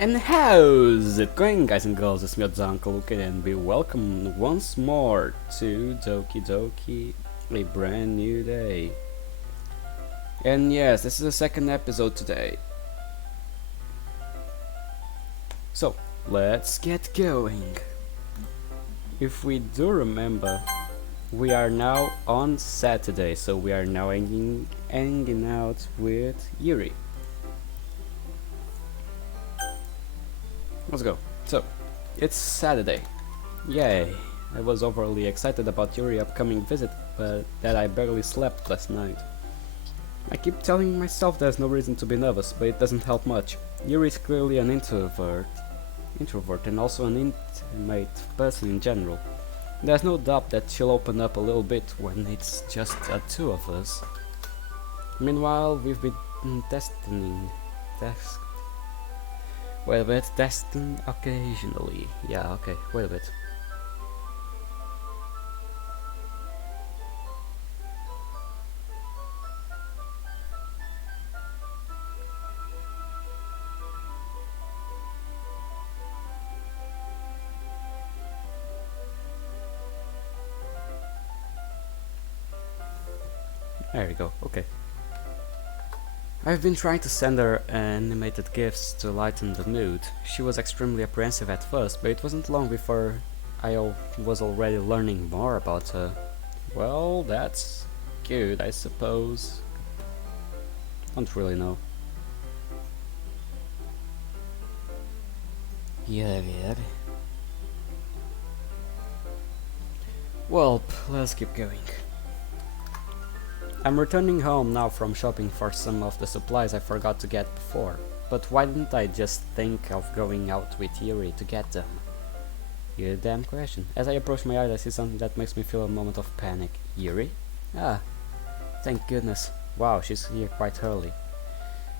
And how's it going, guys and girls? It's me, Uncle Luke, and we welcome once more to Doki Doki, a brand new day. And yes, this is the second episode today. So, let's get going. If we do remember, we are now on Saturday, so we are now hanging out with Yuri. Let's go. So, it's Saturday. Yay! I was overly excited about Yuri's upcoming visit, but that I barely slept last night. I keep telling myself there's no reason to be nervous, but it doesn't help much. Yuri is clearly an introvert and also an intimate person in general. There's no doubt that she'll open up a little bit when it's just the two of us. Meanwhile, we've been testing occasionally. Yeah, okay, wait a bit. There we go, okay. I've been trying to send her animated gifts to lighten the mood. She was extremely apprehensive at first, but it wasn't long before I was already learning more about her. Well, that's good, I suppose. Don't really know. Yeah. Well, let's keep going. I'm returning home now from shopping for some of the supplies I forgot to get before, but why didn't I just think of going out with Yuri to get them? You damn question. As I approach my eyes, I see something that makes me feel a moment of panic. Yuri? Ah, thank goodness. Wow, she's here quite early.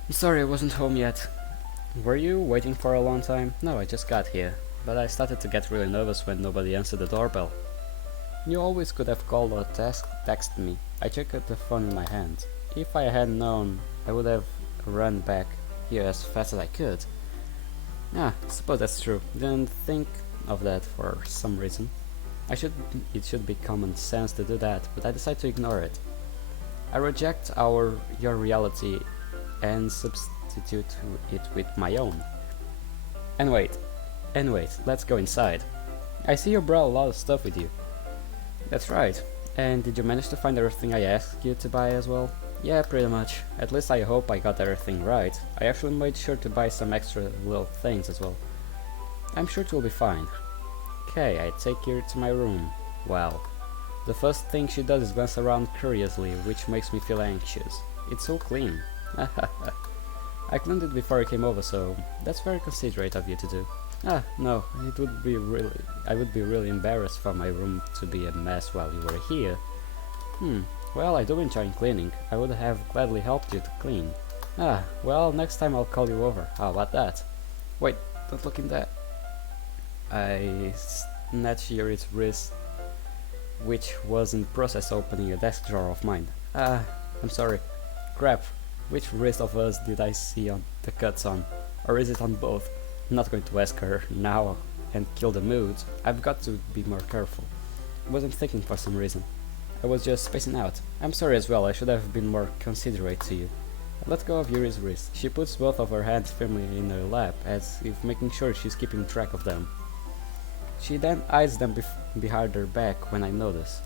I'm sorry I wasn't home yet. Were you waiting for a long time? No, I just got here, but I started to get really nervous when nobody answered the doorbell. You always could have called or texted me. I checked the phone in my hand. If I had known, I would have run back here as fast as I could. Ah, I suppose that's true. Didn't think of that for some reason. It should be common sense to do that, but I decide to ignore it. I reject your reality and substitute it with my own. And wait, let's go inside. I see you brought a lot of stuff with you. That's right. And did you manage to find everything I asked you to buy as well? Yeah, pretty much. At least I hope I got everything right. I actually made sure to buy some extra little things as well. I'm sure it will be fine. Okay, I take her to my room. Wow. The first thing she does is glance around curiously, which makes me feel anxious. It's so clean. I cleaned it before I came over, so that's very considerate of you to do. Ah, no, I would be really embarrassed for my room to be a mess while you were here. Well, I do enjoy cleaning. I would have gladly helped you to clean. Ah, well, next time I'll call you over. How about that? Wait, don't look in that. I snatched Yuri's wrist, which was in process opening a desk drawer of mine. Ah, I'm sorry. Crap, which wrist of us did I see on the cuts on? Or is it on both? I'm not going to ask her now and kill the mood. I've got to be more careful. I wasn't thinking for some reason. I was just spacing out. I'm sorry as well, I should have been more considerate to you. I let go of Yuri's wrist. She puts both of her hands firmly in her lap, as if making sure she's keeping track of them. She then eyes them behind her back when I notice.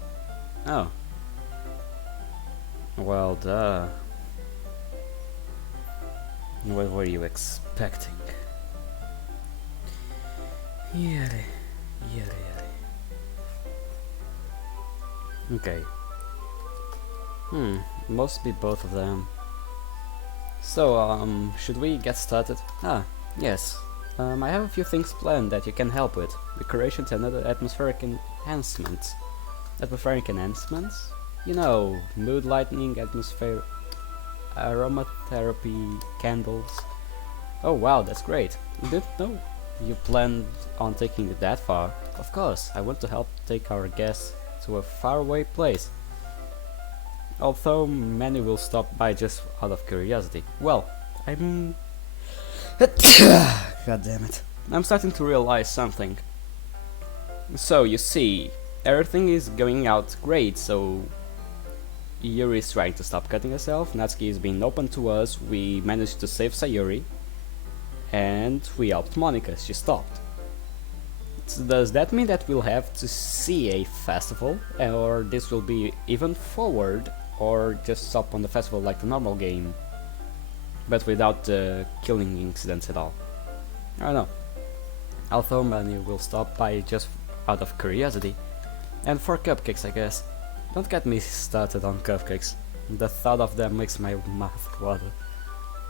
Oh. Well, duh. What were you expecting? Yuri. Okay. Mostly both of them. So, should we get started? Ah, yes. I have a few things planned that you can help with. Decorations and other atmospheric enhancements. Atmospheric enhancements? You know, mood lightening, atmosphere, aromatherapy, candles. Oh wow, that's great. You didn't know you planned on taking it that far? Of course, I want to help take our guests to a faraway place. Although many will stop by just out of curiosity. Well, I'm God damn it. I'm starting to realize something. So, you see, everything is going out great, so Yuri is trying to stop cutting herself, Natsuki is being open to us, we managed to save Sayuri, and we helped Monica, she stopped. So does that mean that we'll have to see a festival, or this will be even forward, or just stop on the festival like the normal game, but without the killing incidents at all? I don't know. Although many will stop by just out of curiosity. And for cupcakes, I guess. Don't get me started on cupcakes. The thought of them makes my mouth water.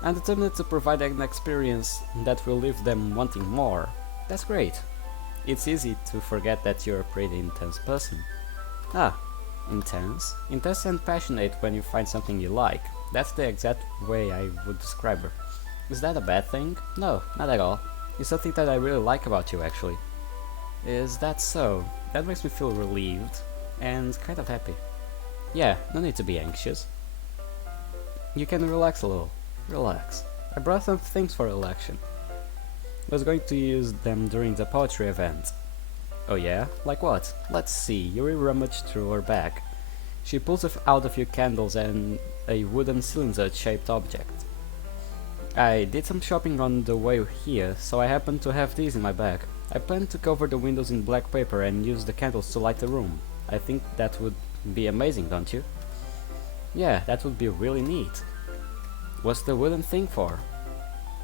I'm determined to provide an experience that will leave them wanting more. That's great. It's easy to forget that you're a pretty intense person. Ah, intense? Intense and passionate when you find something you like. That's the exact way I would describe her. Is that a bad thing? No, not at all. It's something that I really like about you, actually. Is that so? That makes me feel relieved and kind of happy. Yeah, no need to be anxious. You can relax a little. Relax. I brought some things for election. I was going to use them during the poetry event. Oh yeah? Like what? Let's see. Yuri rummaged through her bag. She pulls out a few candles and a wooden cylinder-shaped object. I did some shopping on the way here, so I happen to have these in my bag. I plan to cover the windows in black paper and use the candles to light the room. I think that would be amazing, don't you? Yeah, that would be really neat. What's the wooden thing for?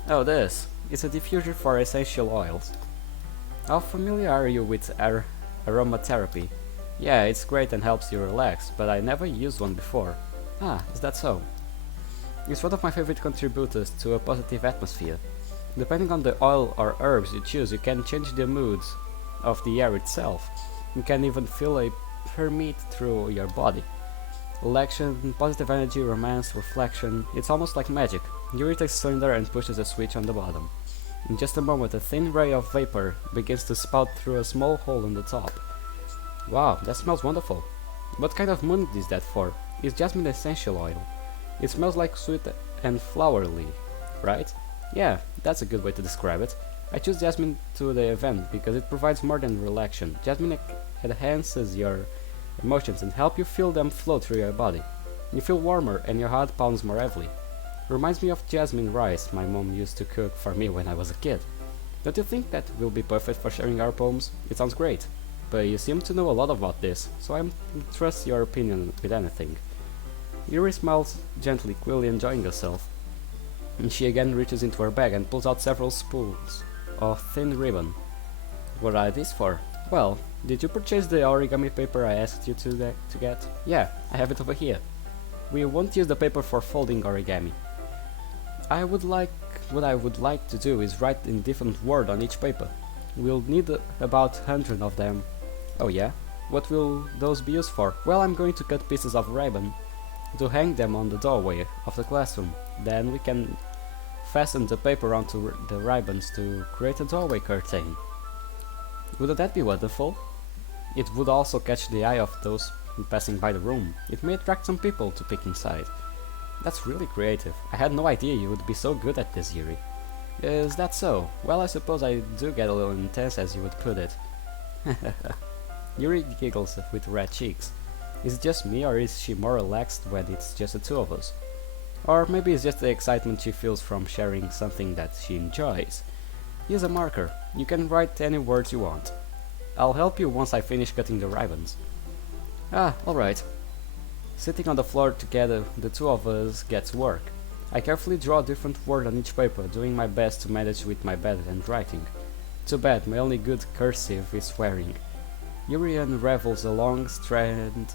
Oh, this. It's a diffuser for essential oils. How familiar are you with aromatherapy? Yeah, it's great and helps you relax, but I never used one before. Ah, is that so? It's one of my favorite contributors to a positive atmosphere. Depending on the oil or herbs you choose, you can change the mood of the air itself. You can even feel a permeate through your body. Election, positive energy, romance, reflection, it's almost like magic. Yuri takes a cylinder and pushes a switch on the bottom. In just a moment, a thin ray of vapor begins to spout through a small hole in the top. Wow, that smells wonderful. What kind of mood is that for? It's jasmine essential oil. It smells like sweet and flowery, right? Yeah, that's a good way to describe it. I choose jasmine to the event because it provides more than relaxation. Jasmine enhances your emotions and help you feel them flow through your body. You feel warmer and your heart pounds more heavily. Reminds me of jasmine rice my mom used to cook for me when I was a kid. Don't you think that will be perfect for sharing our poems? It sounds great. But you seem to know a lot about this, so I trust your opinion with anything. Yuri smiles gently, clearly enjoying herself. And she again reaches into her bag and pulls out several spools of thin ribbon. What are these for? Well, did you purchase the origami paper I asked you to get? Yeah, I have it over here. We won't use the paper for folding origami. What I would like to do is write in different words on each paper. We'll need about 100 of them. Oh yeah? What will those be used for? Well, I'm going to cut pieces of ribbon to hang them on the doorway of the classroom. Then we can fasten the paper onto the ribbons to create a doorway curtain. Wouldn't that be wonderful? It would also catch the eye of those passing by the room. It may attract some people to peek inside. That's really creative. I had no idea you would be so good at this, Yuri. Is that so? Well, I suppose I do get a little intense, as you would put it. Yuri giggles with red cheeks. Is it just me, or is she more relaxed when it's just the two of us? Or maybe it's just the excitement she feels from sharing something that she enjoys. Here's a marker. You can write any words you want. I'll help you once I finish cutting the ribbons. Ah, alright. Sitting on the floor together, the two of us get to work. I carefully draw a different word on each paper, doing my best to manage with my bad handwriting. Too bad, my only good cursive is swearing. Yuri unravels a long strand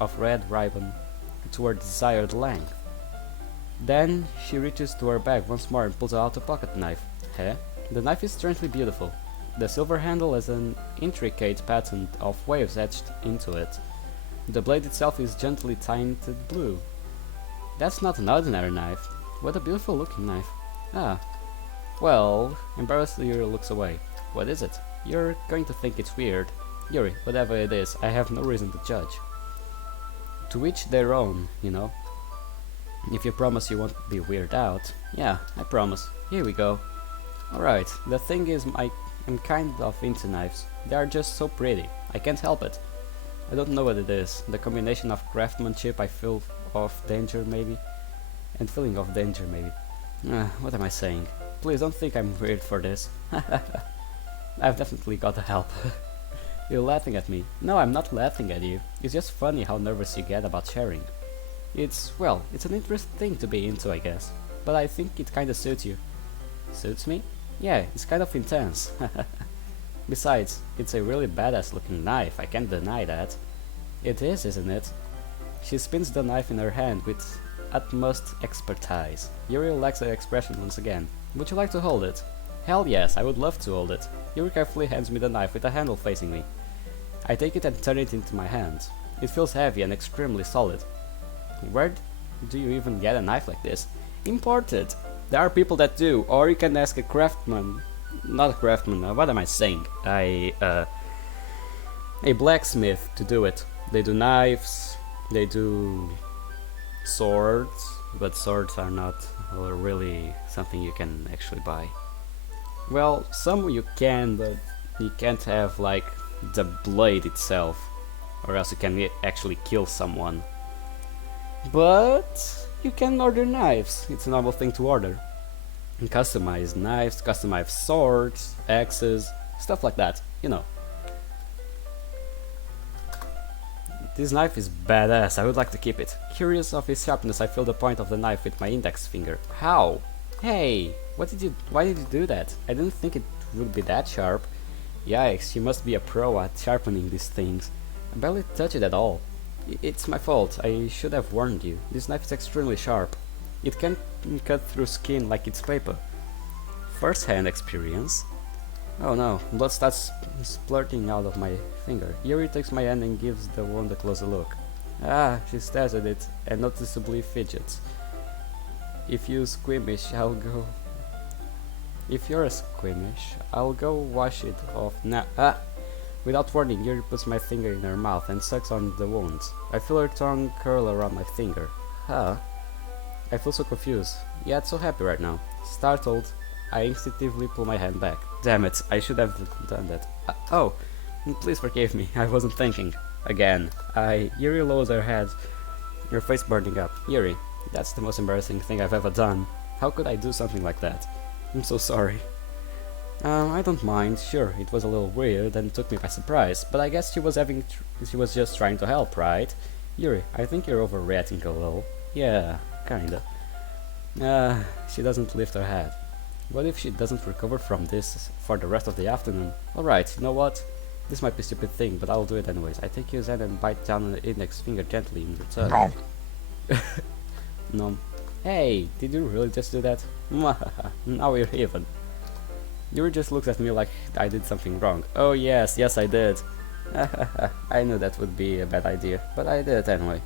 of red ribbon to her desired length. Then she reaches to her bag once more and pulls out a pocket knife. Huh? The knife is strangely beautiful. The silver handle has an intricate pattern of waves etched into it. The blade itself is gently tinted blue. That's not an ordinary knife. What a beautiful looking knife. Ah. Well, embarrassed, Yuri looks away. What is it? You're going to think it's weird. Yuri, whatever it is, I have no reason to judge. To each their own, you know. If you promise you won't be weirded out. Yeah, I promise. Here we go. Alright, the thing is, I'm kind of into knives. They are just so pretty. I can't help it. I don't know what it is. The combination of craftsmanship, I feel of danger maybe, and feeling of danger maybe. What am I saying? Please don't think I'm weird for this. I've definitely got to help. You're laughing at me. No, I'm not laughing at you. It's just funny how nervous you get about sharing. Well, it's an interesting thing to be into, I guess. But I think it kinda suits you. Suits me? Yeah, it's kind of intense. Besides, it's a really badass looking knife, I can't deny that. It is, isn't it? She spins the knife in her hand with utmost expertise. Yuri likes the expression once again. Would you like to hold it? Hell yes, I would love to hold it. Yuri carefully hands me the knife with the handle facing me. I take it and turn it into my hand. It feels heavy and extremely solid. Where do you even get a knife like this? Imported! There are people that do, or you can ask a craftsman. Not a craftsman, what am I saying? A blacksmith to do it. They do knives, they do swords, but swords are not really something you can actually buy. Well, some you can, but you can't have like the blade itself, or else you can actually kill someone. But you can order knives, it's a normal thing to order. And customize knives, customize swords, axes, stuff like that, you know. This knife is badass, I would like to keep it. Curious of its sharpness, I feel the point of the knife with my index finger. How? Hey, why did you do that? I didn't think it would be that sharp. Yikes, you must be a pro at sharpening these things. I barely touch it at all. It's my fault, I should have warned you. This knife is extremely sharp. It can cut through skin like it's paper. First-hand experience. Oh no, blood starts splurting out of my finger. Yuri takes my hand and gives the wound a closer look. She stares at it and noticeably fidgets. If you're squeamish, I'll go wash it off now. Without warning, Yuri puts my finger in her mouth and sucks on the wounds. I feel her tongue curl around my finger. I feel so confused, yet so happy right now. Startled, I instinctively pull my hand back. Damn it, I should have done that. Oh, please forgive me, I wasn't thinking. Again, Yuri lowers her head, her face burning up. Yuri, that's the most embarrassing thing I've ever done. How could I do something like that? I'm so sorry. I don't mind, sure, it was a little weird and took me by surprise, but I guess she was just trying to help, right? Yuri, I think you're overreacting a little. Yeah, kinda. She doesn't lift her head. What if she doesn't recover from this for the rest of the afternoon? Alright, you know what? This might be a stupid thing, but I'll do it anyways. I take his hand and bite down on the index finger gently in return. No. Hey, did you really just do that? Now we're even. Yuri just looks at me like I did something wrong. Oh yes, I did. I knew that would be a bad idea, but I did it anyway.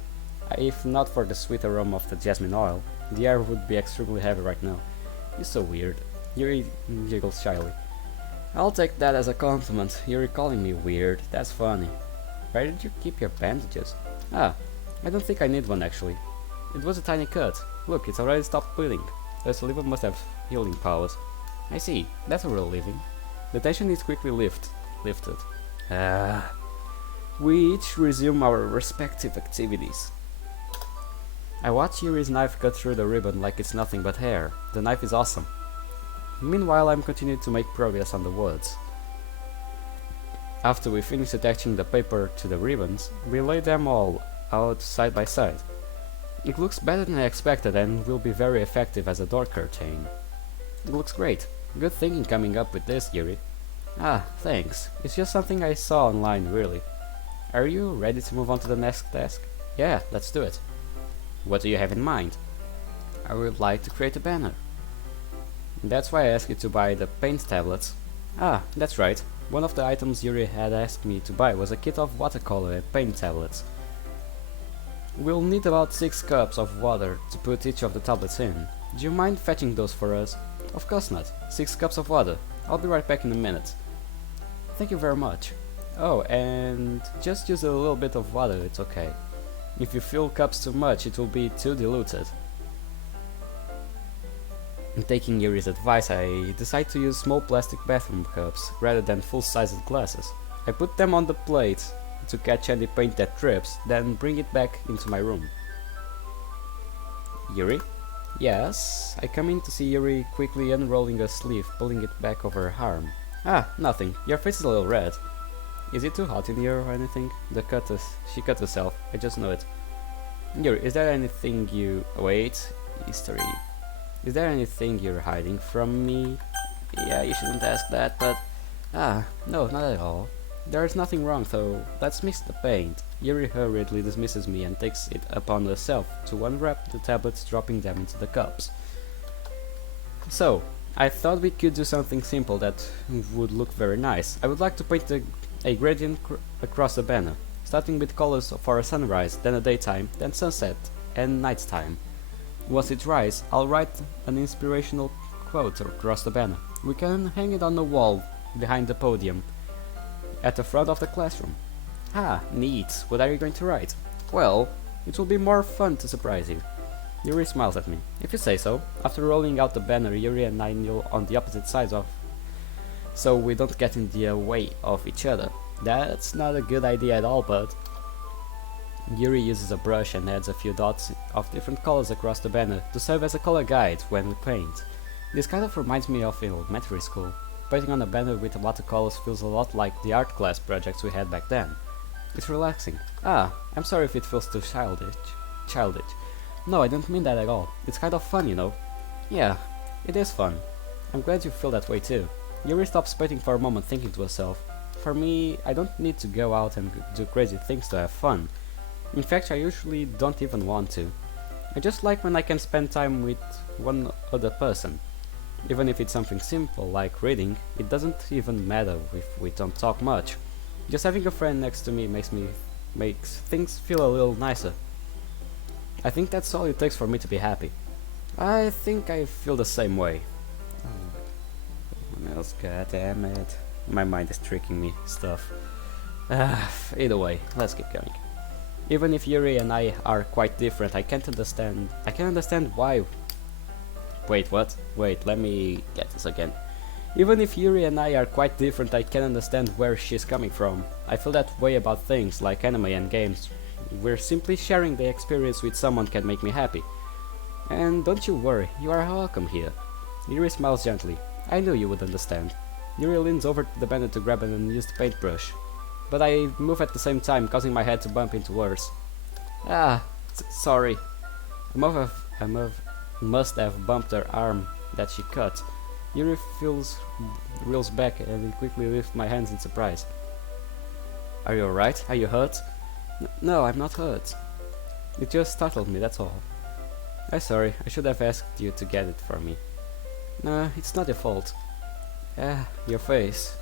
If not for the sweet aroma of the jasmine oil, the air would be extremely heavy right now. You're so weird. Yuri giggles shyly. I'll take that as a compliment. You're calling me weird. That's funny. Where did you keep your bandages? I don't think I need one actually. It was a tiny cut. Look, it's already stopped bleeding. The saliva must have healing powers. I see. That's a real living. The tension is quickly lifted. We each resume our respective activities. I watch Yuri's knife cut through the ribbon like it's nothing but hair. The knife is awesome. Meanwhile, I'm continuing to make progress on the woods. After we finish attaching the paper to the ribbons, we lay them all out side by side. It looks better than I expected and will be very effective as a door curtain. It looks great. Good thinking coming up with this, Yuri. Thanks. It's just something I saw online, really. Are you ready to move on to the next task? Yeah, let's do it. What do you have in mind? I would like to create a banner. That's why I asked you to buy the paint tablets. That's right. One of the items Yuri had asked me to buy was a kit of watercolor and paint tablets. We'll need about 6 cups of water to put each of the tablets in. Do you mind fetching those for us? Of course not. 6 cups of water. I'll be right back in a minute. Thank you very much. Oh, and just use a little bit of water, it's okay. If you fill cups too much, it will be too diluted. Taking Yuri's advice, I decide to use small plastic bathroom cups rather than full-sized glasses. I put them on the plate to catch any paint that drips, then bring it back into my room. Yuri? Yes? I come in to see Yuri quickly unrolling a sleeve, pulling it back over her arm. Ah, nothing. Your face is a little red. Is it too hot in here or anything? She cut herself. I just know it. Yuri, is there anything you... Wait. History. Is there anything you're hiding from me? Yeah, you shouldn't ask that, but... Ah, no, not at all. There's nothing wrong, though. Let's mix the paint. Yuri hurriedly dismisses me and takes it upon herself to unwrap the tablets, dropping them into the cups. So, I thought we could do something simple that would look very nice. I would like to paint a gradient across the banner, starting with colors for a sunrise, then a daytime, then sunset, and nighttime. Once it dries, I'll write an inspirational quote across the banner. We can hang it on the wall behind the podium at the front of the classroom. Ah, neat. What are you going to write? Well, it will be more fun to surprise you. Yuri smiles at me. If you say so. After rolling out the banner, Yuri and I kneel on the opposite sides so we don't get in the way of each other. That's not a good idea at all, but... Yuri uses a brush and adds a few dots of different colors across the banner to serve as a color guide when we paint. This kind of reminds me of elementary school. Painting on a banner with watercolors feels a lot like the art class projects we had back then. It's relaxing. Ah, I'm sorry if it feels too childish. No, I don't mean that at all. It's kind of fun, you know. Yeah, it is fun. I'm glad you feel that way too. Yuri stops painting for a moment, thinking to herself. For me, I don't need to go out and do crazy things to have fun. In fact, I usually don't even want to. I just like when I can spend time with one other person. Even if it's something simple like reading, it doesn't even matter if we don't talk much. Just having a friend next to me makes things feel a little nicer. I think that's all it takes for me to be happy. I think I feel the same way. Oh, else, god damn it. My mind is tricking me, stuff. Either way, let's keep going. Even if Yuri and I are quite different, I can understand why. Wait, what? Wait, let me get this again. Even if Yuri and I are quite different, I can understand where she's coming from. I feel that way about things like anime and games. We're simply sharing the experience with someone can make me happy. And don't you worry, you are welcome here. Yuri smiles gently. I knew you would understand. Yuri leans over to the banner to grab an unused paintbrush. But I move at the same time, causing my head to bump into hers. Ah, sorry. I must have bumped her arm that she cut. Yuri reels back and quickly lifts my hands in surprise. Are you alright? Are you hurt? No, I'm not hurt. It just startled me, that's all. I'm sorry, I should have asked you to get it for me. No, it's not your fault. Your face.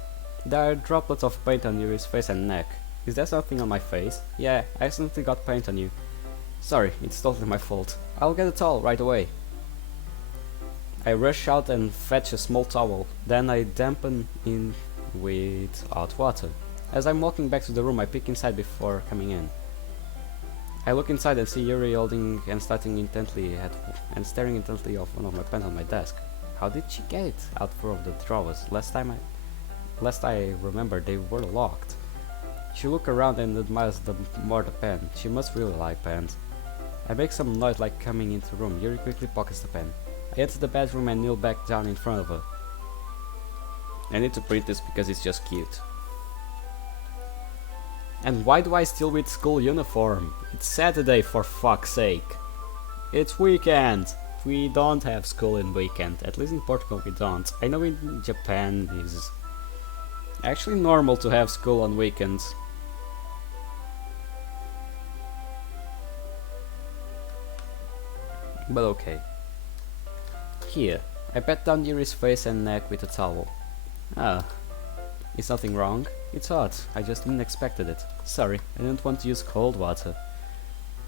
There are droplets of paint on Yuri's face and neck. Is there something on my face? Yeah, I accidentally got paint on you. Sorry, it's totally my fault. I'll get a towel right away. I rush out and fetch a small towel, then I dampen in with hot water. As I'm walking back to the room, I peek inside before coming in. I look inside and see Yuri holding and staring intently off one of my pens on my desk. How did she get it out from the drawers? Last I remember, they were locked. She looks around and admires the pen. She must really like pens. I make some noise like coming into the room. Yuri quickly pockets the pen. I enter the bedroom and kneel back down in front of her. I need to print this because it's just cute. And why do I still wear school uniform? It's Saturday, for fuck's sake. It's weekend. We don't have school in weekend. At least in Portugal we don't. I know in Japan it's actually normal to have school on weekends. But okay. Here, I pat down Yuri's face and neck with a towel. Ah, is nothing wrong? It's hot, I just didn't expect it. Sorry, I didn't want to use cold water.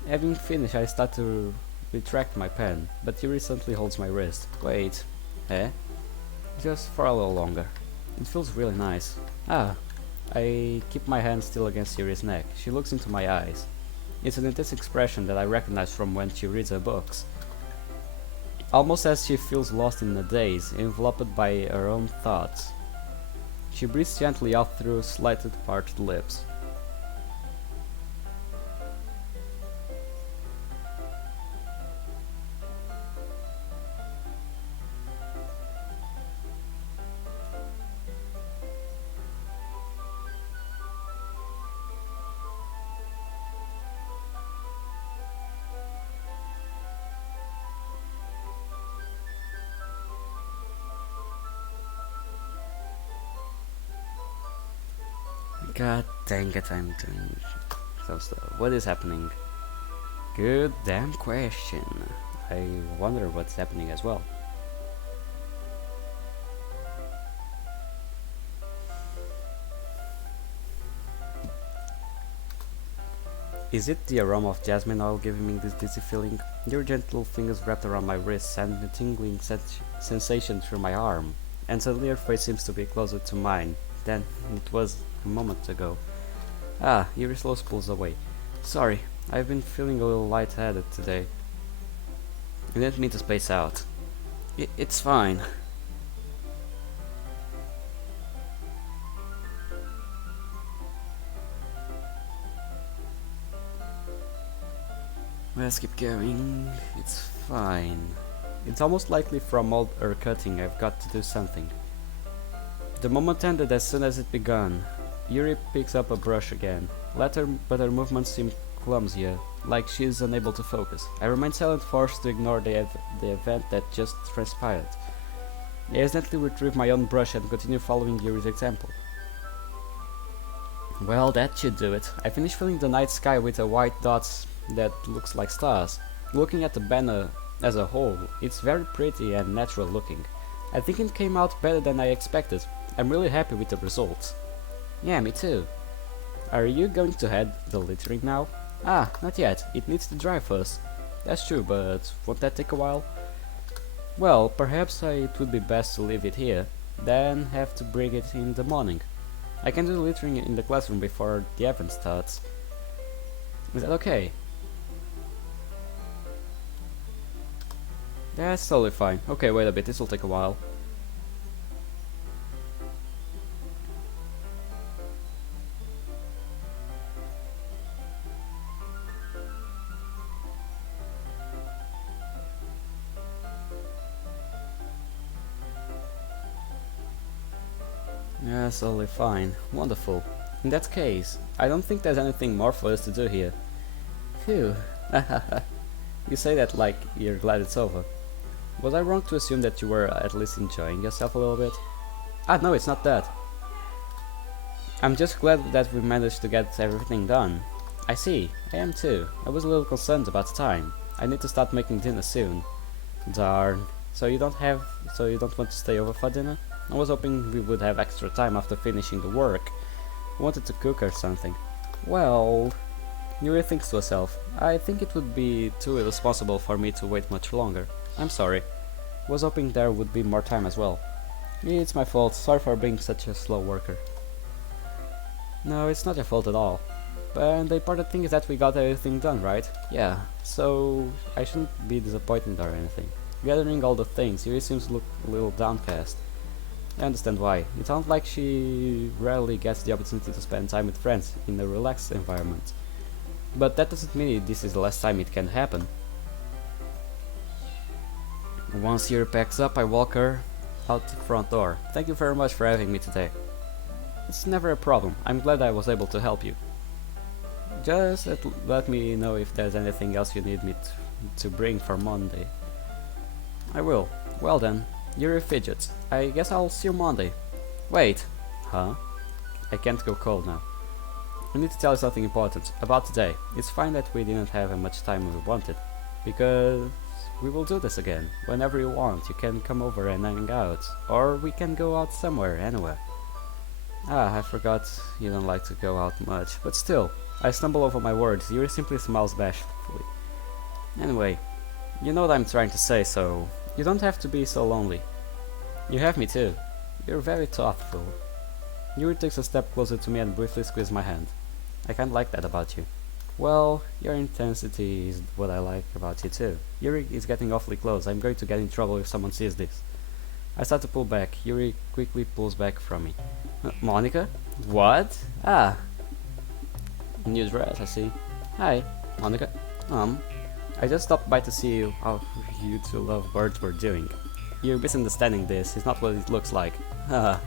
Having finished, I start to retract my pen, but Yuri recently holds my wrist. Wait, just for a little longer. It feels really nice. Ah, I keep my hand still against Yuri's neck. She looks into my eyes. It's an intense expression that I recognize from when she reads her books. almost as she feels lost in a daze, enveloped by her own thoughts. She breathes gently out through slightly parted lips. God dang it, I'm doing some stuff. What is happening? Good damn question. I wonder what's happening as well. Is it the aroma of jasmine oil giving me this dizzy feeling? Your gentle fingers wrapped around my wrist send a tingling sensation through my arm, and suddenly her face seems to be closer to mine than it was a moment ago. Ah, Yuri slowly pulls away. Sorry, I've been feeling a little lightheaded today. I didn't mean to space out. It's fine. Let's keep going. It's fine. It's almost likely from all her cutting I've got to do something. The moment ended as soon as it began. Yuri picks up a brush again. But her movements seem clumsier, like she is unable to focus. I remain silent, forced to ignore the event that just transpired. I accidentally retrieve my own brush and continue following Yuri's example. Well, that should do it. I finish filling the night sky with a white dots that looks like stars. Looking at the banner as a whole, it's very pretty and natural looking. I think it came out better than I expected. I'm really happy with the results. Yeah, me too. Are you going to head the littering now? Ah, not yet. It needs to dry first. That's true, but won't that take a while? Well, perhaps it would be best to leave it here, then have to bring it in the morning. I can do the littering in the classroom before the event starts. Is that okay? That's totally fine. Okay, wait a bit, this will take a while. That's totally fine. Wonderful. In that case, I don't think there's anything more for us to do here. Phew. You say that like you're glad it's over. Was I wrong to assume that you were at least enjoying yourself a little bit? Ah, no, it's not that. I'm just glad that we managed to get everything done. I see. I am too. I was a little concerned about time. I need to start making dinner soon. Darn. So you don't want to stay over for dinner? I was hoping we would have extra time after finishing the work. I wanted to cook or something. Well, Yuri thinks to herself, I think it would be too irresponsible for me to wait much longer. I'm sorry. Was hoping there would be more time as well. It's my fault. Sorry for being such a slow worker. No, it's not your fault at all. But the important thing is that we got everything done, right? Yeah, so I shouldn't be disappointed or anything. Gathering all the things, Yuri seems to look a little downcast. I understand why. It sounds like she rarely gets the opportunity to spend time with friends in a relaxed environment. But that doesn't mean this is the last time it can happen. Once Yuri packs up, I walk her out the front door. Thank you very much for having me today. It's never a problem. I'm glad I was able to help you. Just let me know if there's anything else you need me to bring for Monday. I will. Well then, Yuri fidgets. I guess I'll see you Monday. Wait. Huh? I can't go cold now. I need to tell you something important about today. It's fine that we didn't have as much time as we wanted, because we will do this again. Whenever you want, you can come over and hang out, or we can go out somewhere, anywhere. Ah, I forgot you don't like to go out much, but still, I stumble over my words. Yuri simply smiles bashfully. Anyway, you know what I'm trying to say, so you don't have to be so lonely. You have me too. You're very thoughtful. Yuri takes a step closer to me and briefly squeezes my hand. I kinda like that about you. Well, your intensity is what I like about you too. Yuri is getting awfully close. I'm going to get in trouble if someone sees this. I start to pull back. Yuri quickly pulls back from me. Monica? What? Ah. New dress, I see. Hi, Monica. I just stopped by to see how you two lovebirds were doing. You're misunderstanding this. It's not what it looks like. Haha.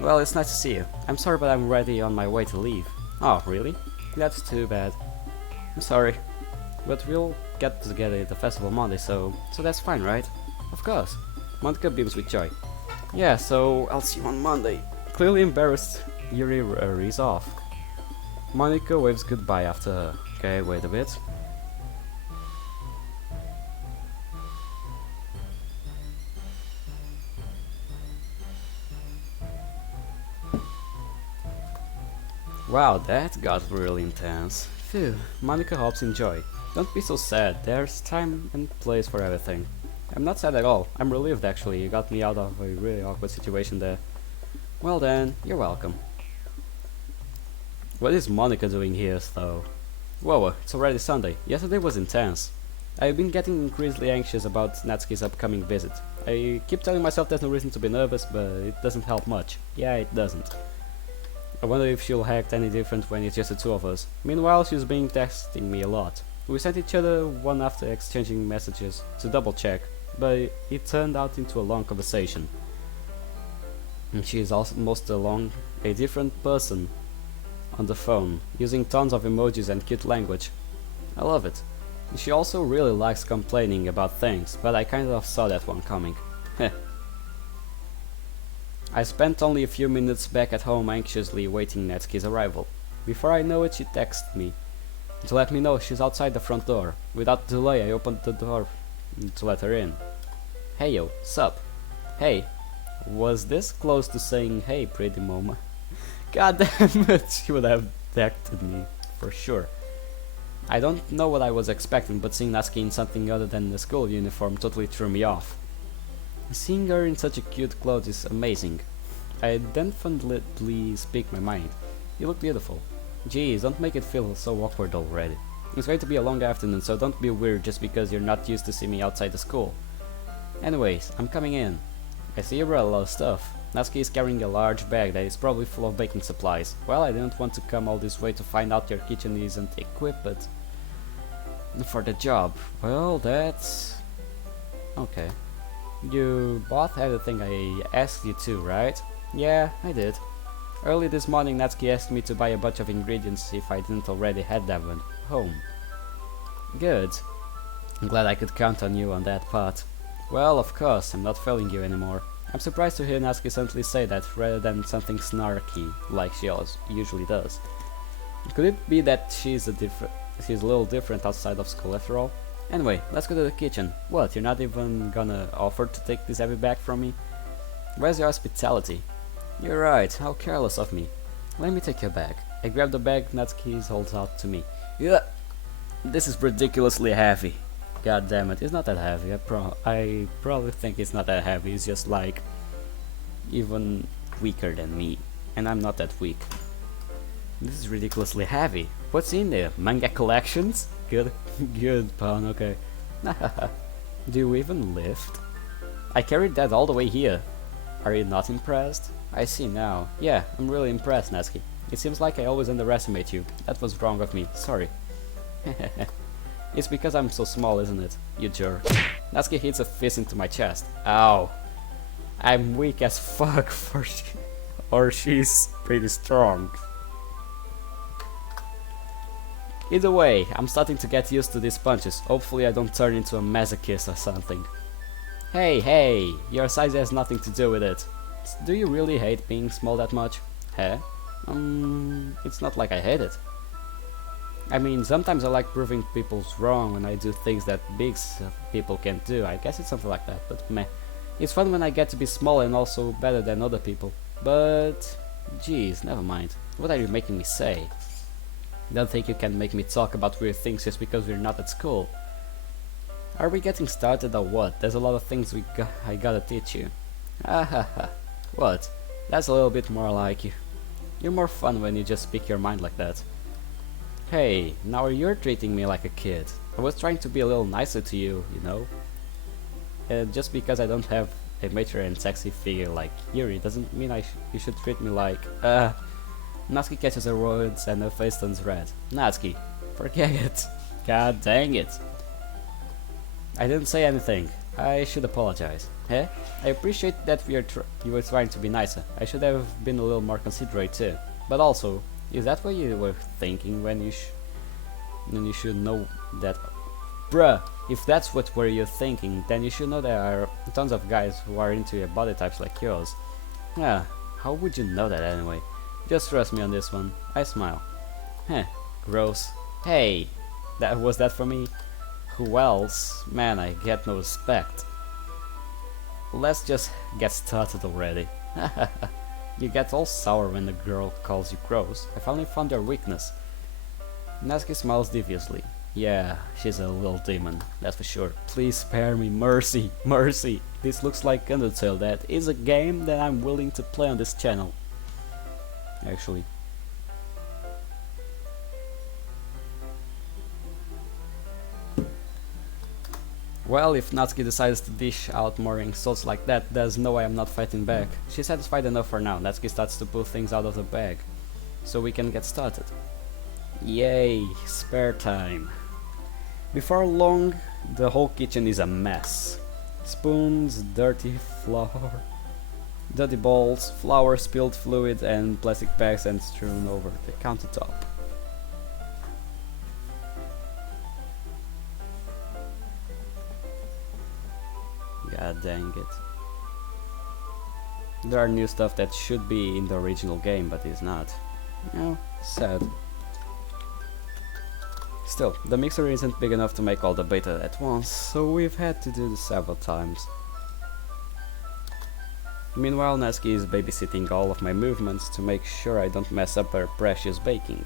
Well, it's nice to see you. I'm sorry, but I'm ready on my way to leave. Oh, really? That's too bad. I'm sorry. But we'll get together at the festival Monday, so that's fine, right? Of course. Monica beams with joy. Yeah, so I'll see you on Monday. Clearly embarrassed, Yuri hurries off. Monica waves goodbye after her. Okay, wait a bit. Wow, that got really intense. Phew, Monica hops in joy. Don't be so sad, there's time and place for everything. I'm not sad at all, I'm relieved actually, you got me out of a really awkward situation there. Well then, you're welcome. What is Monica doing here though? Whoa, it's already Sunday. Yesterday was intense. I've been getting increasingly anxious about Natsuki's upcoming visit. I keep telling myself there's no reason to be nervous, but it doesn't help much. Yeah, it doesn't. I wonder if she'll act any different when it's just the two of us. Meanwhile, she's been texting me a lot. We sent each other one after exchanging messages to double check, but it turned out into a long conversation. And she is almost a different person on the phone, using tons of emojis and cute language. I love it. She also really likes complaining about things, but I kind of saw that one coming. Heh. I spent only a few minutes back at home anxiously awaiting Natsuki's arrival. Before I know it, she texted me to let me know she's outside the front door. Without delay, I opened the door to let her in. Hey yo, sup? Hey, was this close to saying hey pretty mama? God damn it, she would have detected me, for sure. I don't know what I was expecting, but seeing Natsuki in something other than the school uniform totally threw me off. Seeing her in such a cute clothes is amazing. I definitely speak my mind. You look beautiful. Geez, don't make it feel so awkward already. It's going to be a long afternoon, so don't be weird just because you're not used to seeing me outside the school. Anyways, I'm coming in. I see you brought a lot of stuff. Natsuki is carrying a large bag that is probably full of baking supplies. Well, I didn't want to come all this way to find out your kitchen isn't equipped for the job. Well, that's... okay. You bought everything I asked you to, right? Yeah, I did. Early this morning Natsuki asked me to buy a bunch of ingredients if I didn't already have them at home. Good. I'm glad I could count on you on that part. Well, of course, I'm not failing you anymore. I'm surprised to hear Natsuki suddenly say that rather than something snarky like she usually does. Could it be that she's a little different outside of school after all? Anyway, let's go to the kitchen. What, you're not even gonna offer to take this heavy bag from me? Where's your hospitality? You're right, how careless of me. Let me take your bag. I grab the bag Natsuki holds out to me. Yeah, this is ridiculously heavy. God damn it, it's not that heavy. I probably think it's not that heavy, it's just like even weaker than me. And I'm not that weak. This is ridiculously heavy. What's in there? Manga collections? Good, good pun, okay. Do you even lift? I carried that all the way here. Are you not impressed? I see now. Yeah, I'm really impressed, Natsuki. It seems like I always underestimate you. That was wrong of me, sorry. It's because I'm so small, isn't it? You jerk. Natsuki hits a fist into my chest. Ow. I'm weak as fuck or she's pretty strong. Either way, I'm starting to get used to these punches. Hopefully I don't turn into a masochist or something. Hey, your size has nothing to do with it. Do you really hate being small that much? Huh? It's not like I hate it. I mean, sometimes I like proving people's wrong when I do things that big people can't do. I guess it's something like that, but meh. It's fun when I get to be small and also better than other people. But, geez, never mind. What are you making me say? Don't think you can make me talk about weird things just because we're not at school. Are we getting started or what? There's a lot of things I gotta teach you. Ahaha. What? That's a little bit more like you. You're more fun when you just speak your mind like that. Hey, now you're treating me like a kid. I was trying to be a little nicer to you, you know? Just because I don't have a mature and sexy figure like Yuri doesn't mean you should treat me like, Natsuki catches her words and her face turns red. Natsuki, forget it. God dang it. I didn't say anything. I should apologize. Eh? I appreciate that you were trying to be nicer. I should have been a little more considerate too. But also, is that what you were thinking when you should know that? Bruh, if that's what were you thinking, then you should know there are tons of guys who are into your body types like yours. Yeah, how would you know that anyway? Just trust me on this one. I smile. Heh, gross. Hey, was that for me? Who else? Man, I get no respect. Let's just get started already. You get all sour when a girl calls you gross. I finally found your weakness. Natsuki smiles deviously. Yeah, she's a little demon, that's for sure. Please spare me, mercy, mercy. This looks like Undertale. That is a game that I'm willing to play on this channel. Actually. Well, if Natsuki decides to dish out more insults like that, there's no way I'm not fighting back. She's satisfied enough for now. Natsuki starts to pull things out of the bag, so we can get started. Yay, spare time. Before long, the whole kitchen is a mess. Spoons, dirty flour, dirty bowls, flour, spilled fluid, and plastic bags and strewn over the countertop. God dang it. There are new stuff that should be in the original game, but is not. No, sad. Still, the mixer isn't big enough to make all the beta at once, so we've had to do this several times. Meanwhile, Natsuki is babysitting all of my movements to make sure I don't mess up her precious baking.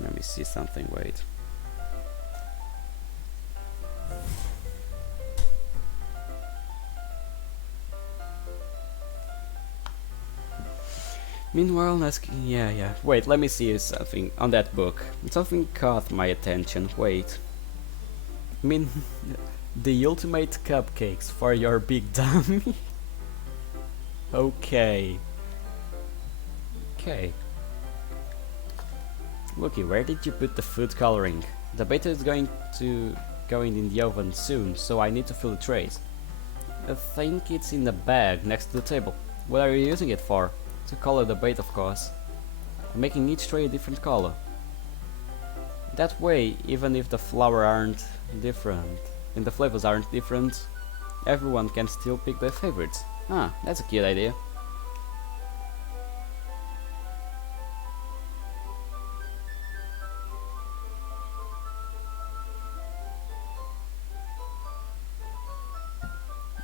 Let me see something, wait. Meanwhile, yeah. Wait, let me see something on that book. Something caught my attention. Wait. I mean, the ultimate cupcakes for your big dummy? Okay. Looky, where did you put the food coloring? The beta is going in the oven soon, so I need to fill the trays. I think it's in the bag next to the table. What are you using it for? To color the bait, of course. I'm making each tray a different color. That way, even if the flavors aren't different, everyone can still pick their favorites. Ah, that's a cute idea.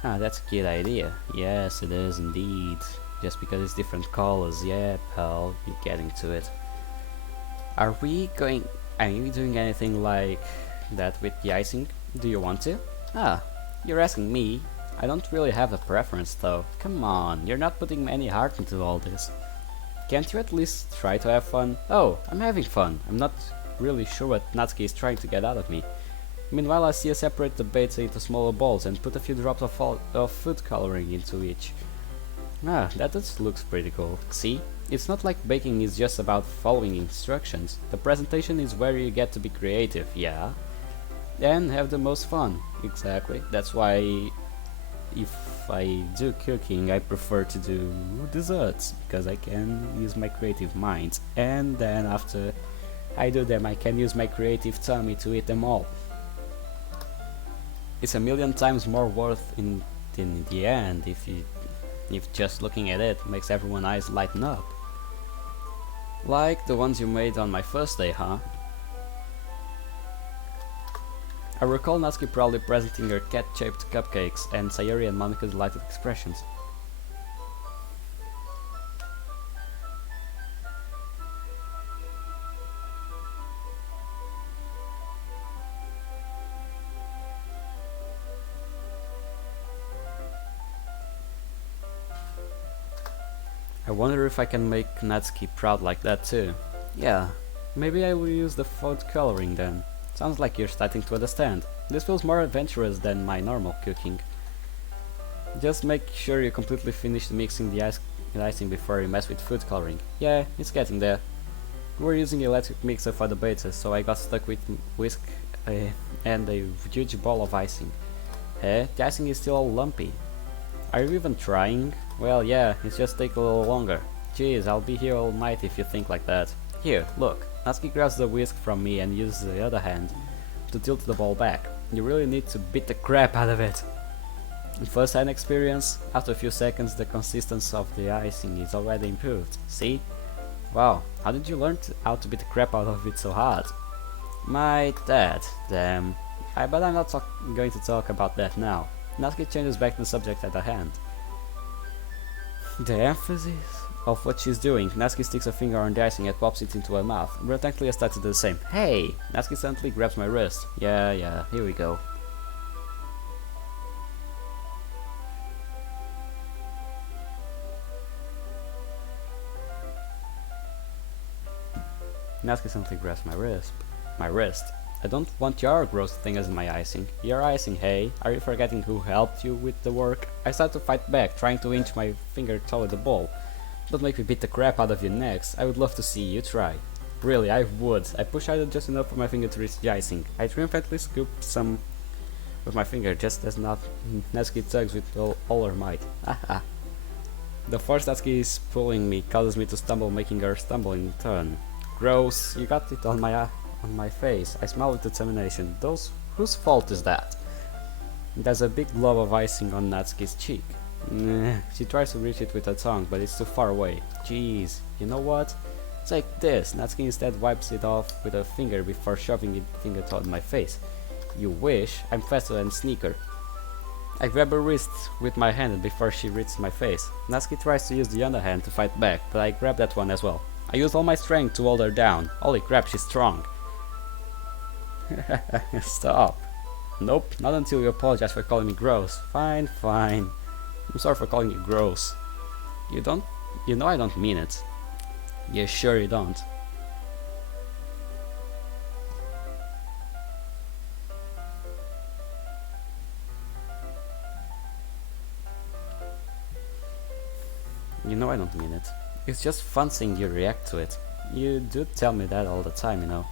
Ah, that's a cute idea. Yes, it is indeed. Just because it's different colors, yeah, pal, you're getting to it. Are you doing anything like that with the icing? Do you want to? Ah, you're asking me. I don't really have a preference though. Come on, you're not putting any heart into all this. Can't you at least try to have fun? Oh, I'm having fun. I'm not really sure what Natsuki is trying to get out of me. Meanwhile, I see her separate the beta into smaller balls and put a few drops of food coloring into each. Ah, that just looks pretty cool. See? It's not like baking is just about following instructions. The presentation is where you get to be creative, yeah? And have the most fun. Exactly. That's why if I do cooking, I prefer to do desserts, because I can use my creative mind. And then after I do them, I can use my creative tummy to eat them all. It's a million times more worth in the end if just looking at it makes everyone's eyes lighten up. Like the ones you made on my first day, huh? I recall Natsuki proudly presenting her cat-shaped cupcakes and Sayuri and Monika's delighted expressions. I wonder if I can make Natsuki proud like that too. Yeah, maybe I will use the food coloring then. Sounds like you're starting to understand. This feels more adventurous than my normal cooking. Just make sure you completely finish mixing the icing before you mess with food coloring. Yeah, it's getting there. We're using electric mixer for the beta, so I got stuck with whisk and a huge ball of icing. The icing is still all lumpy. Are you even trying? Well, yeah, it's just take a little longer. Jeez, I'll be here all night if you think like that. Here, look. Natsuki grabs the whisk from me and uses the other hand to tilt the ball back. You really need to beat the crap out of it. In first-hand experience, after a few seconds the consistency of the icing is already improved. See? Wow, how did you learn how to beat the crap out of it so hard? My dad, damn. But I'm not going to talk about that now. Natsuki changes back to the subject at hand. The emphasis of what she's doing. Natsuki sticks a finger on the icing and pops it into her mouth. Reluctantly I start to do the same. Hey! Natsuki suddenly grabs my wrist. Yeah, here we go. Natsuki suddenly grabs my wrist. I don't want your gross fingers in my icing. Your icing, hey? Are you forgetting who helped you with the work? I start to fight back, trying to inch my finger toward the ball. Don't make me beat the crap out of you next. I would love to see you try. Really, I would. I push out just enough for my finger to reach the icing. I triumphantly scoop some with my finger, just as Natsuki tugs with all her might. Haha. The force Natsuki is pulling me causes me to stumble, making her stumble in turn. Gross, you got it on my face. I smile with determination. Whose fault is that? There's a big glob of icing on Natsuki's cheek. She tries to reach it with her tongue, but it's too far away. Jeez, you know what? Take this. Natsuki instead wipes it off with her finger before shoving it finger toward my face. You wish. I'm faster than Sneaker. I grab her wrist with my hand before she reaches my face. Natsuki tries to use the underhand to fight back, but I grab that one as well. I use all my strength to hold her down. Holy crap, she's strong. Stop. Nope, not until you apologize for calling me gross. Fine. I'm sorry for calling you gross. You know I don't mean it. Yeah, sure you don't. You know I don't mean it. It's just fun seeing you react to it. You do tell me that all the time, you know.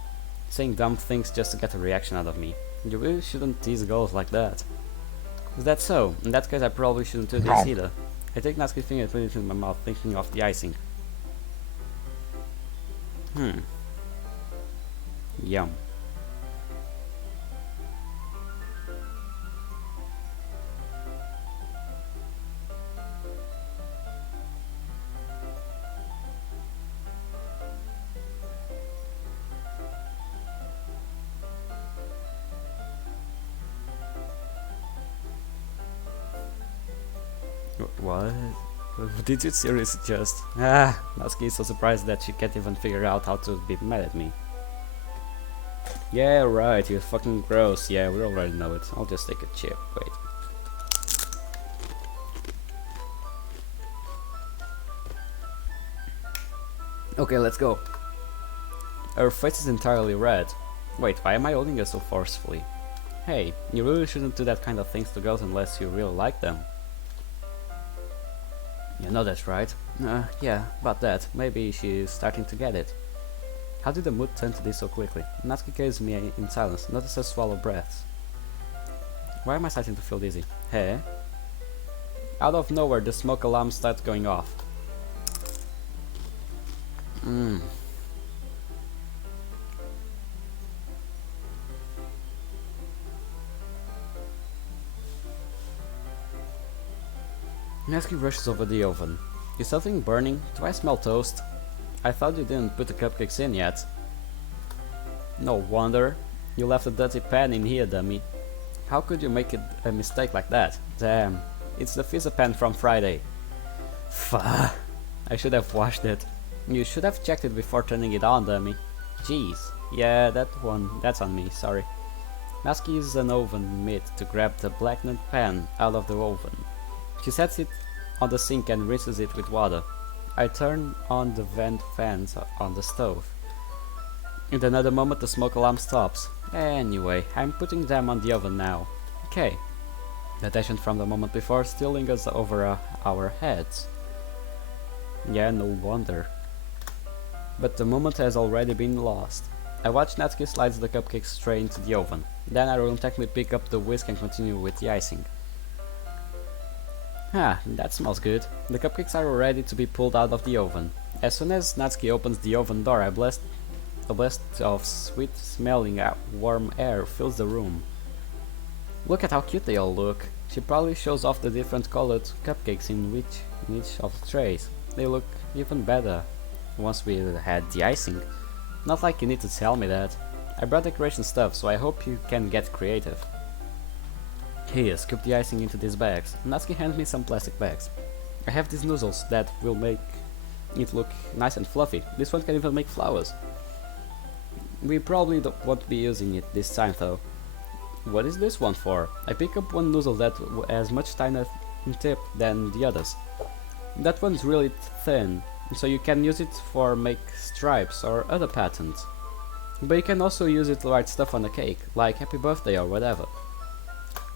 Saying dumb things just to get a reaction out of me. You really shouldn't tease girls like that. Is that so? In that case I probably shouldn't do this either. I take Natsuki's finger and put it in my mouth, thinking of the icing. Yum. What? Did you seriously just... Natsuki is so surprised that she can't even figure out how to be mad at me. Yeah, right, you're fucking gross. Yeah, we already know it. I'll just take a chip. Wait. Okay, let's go. Her face is entirely red. Wait, why am I holding her so forcefully? Hey, you really shouldn't do that kind of things to girls unless you really like them. You know that's right. Yeah, about that. Maybe she's starting to get it. How did the mood turn to this so quickly? Natsuki gazes me in silence. Notice her swallow breaths. Why am I starting to feel dizzy? Hey? Out of nowhere, the smoke alarm starts going off. Natsuki rushes over the oven. Is something burning? Do I smell toast? I thought you didn't put the cupcakes in yet. No wonder. You left a dirty pan in here, dummy. How could you make a mistake like that? Damn. It's the pizza pan from Friday. Fuck. I should have washed it. You should have checked it before turning it on, dummy. Jeez. Yeah, that's on me, sorry. Natsuki uses an oven mitt to grab the blackened pan out of the oven. She sets it on the sink and rinses it with water. I turn on the vent fans on the stove. In another moment the smoke alarm stops. Anyway, I'm putting them on the oven now. Okay. The tension from the moment before still lingers over our heads. Yeah, no wonder. But the moment has already been lost. I watch Natsuki slides the cupcakes tray into the oven. Then I reluctantly pick up the whisk and continue with the icing. Ah, that smells good. The cupcakes are ready to be pulled out of the oven. As soon as Natsuki opens the oven door, a blast of sweet-smelling warm air fills the room. Look at how cute they all look. She proudly shows off the different colored cupcakes in each of the trays. They look even better once we had the icing. Not like you need to tell me that. I brought decoration stuff, so I hope you can get creative. Here, scoop the icing into these bags. Natsuki hands me some plastic bags. I have these nozzles that will make it look nice and fluffy. This one can even make flowers. We probably won't be using it this time though. What is this one for? I pick up one nozzle that has much tinier tip than the others. That one's really thin, so you can use it for make stripes or other patterns. But you can also use it to write stuff on a cake, like happy birthday or whatever.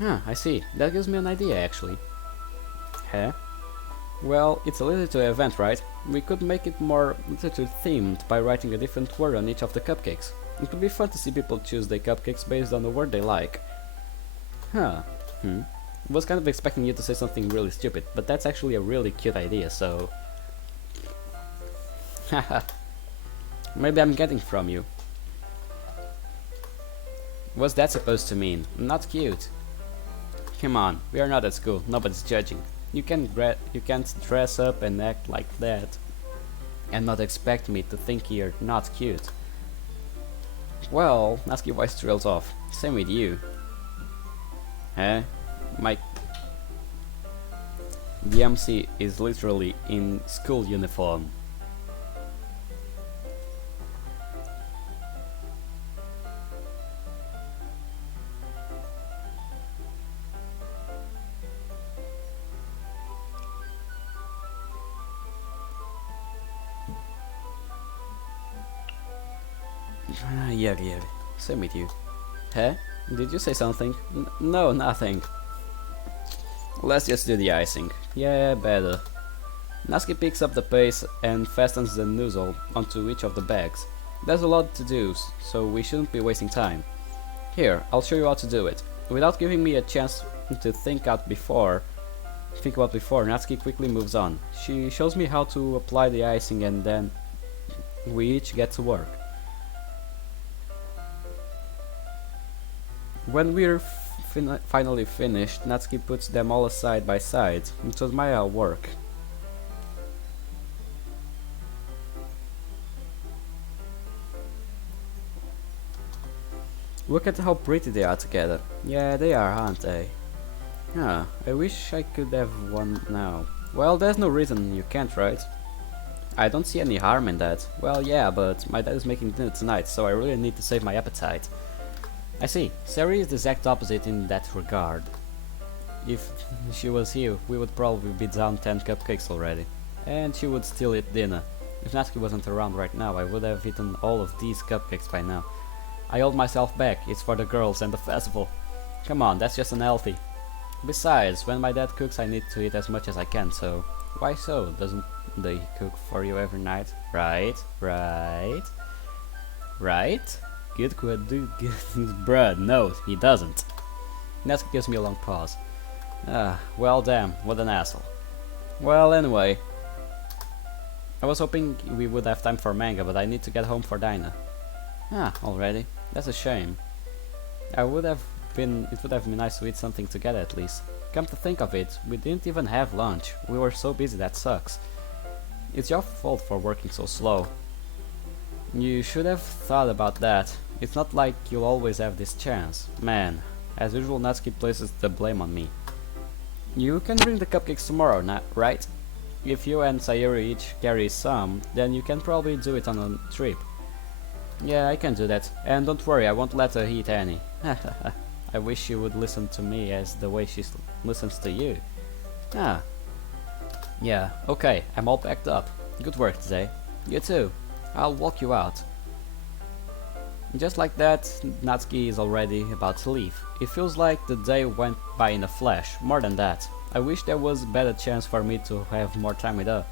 Ah, I see. That gives me an idea actually. Huh? Well, it's a literature event, right? We could make it more literature themed by writing a different word on each of the cupcakes. It would be fun to see people choose their cupcakes based on the word they like. Huh. Was kind of expecting you to say something really stupid, but that's actually a really cute idea, so... Haha. Maybe I'm getting from you. What's that supposed to mean? Not cute. Come on, we are not at school, nobody's judging. You can't dress up and act like that and not expect me to think you're not cute. Well, Natsuki voice trails off. Same with you. Huh? The MC is literally in school uniform. Yeah, same with you. Huh? Did you say something? No, nothing. Let's just do the icing. Yeah, better. Natsuki picks up the paste and fastens the nozzle onto each of the bags. There's a lot to do, so we shouldn't be wasting time. Here, I'll show you how to do it. Without giving me a chance to think about before, Natsuki quickly moves on. She shows me how to apply the icing and then we each get to work. When we're finally finished, Natsuki puts them all side by side. It was my work. Look at how pretty they are together. Yeah, they are, aren't they? Ah, I wish I could have one now. Well, there's no reason you can't, right? I don't see any harm in that. Well, yeah, but my dad is making dinner tonight, so I really need to save my appetite. I see. Sari is the exact opposite in that regard. If she was here, we would probably be down 10 cupcakes already. And she would still eat dinner. If Natsuki wasn't around right now, I would have eaten all of these cupcakes by now. I hold myself back, it's for the girls and the festival. Come on, that's just unhealthy. Besides, when my dad cooks I need to eat as much as I can, so... Why so? Doesn't they cook for you every night? Right? Good. Bruh, no, he doesn't. Natsuki gives me a long pause. Well damn, what an asshole. Well, anyway. I was hoping we would have time for manga, but I need to get home for dinner. Already? That's a shame. It would have been nice to eat something together at least. Come to think of it, we didn't even have lunch. We were so busy, that sucks. It's your fault for working so slow. You should have thought about that. It's not like you'll always have this chance. Man, as usual Natsuki places the blame on me. You can bring the cupcakes tomorrow, right? If you and Sayuri each carry some, then you can probably do it on a trip. Yeah, I can do that. And don't worry, I won't let her eat any. I wish she would listen to me as the way she listens to you. Yeah, okay, I'm all packed up. Good work today. You too. I'll walk you out. Just like that, Natsuki is already about to leave. It feels like the day went by in a flash, more than that. I wish there was a better chance for me to have more time with her.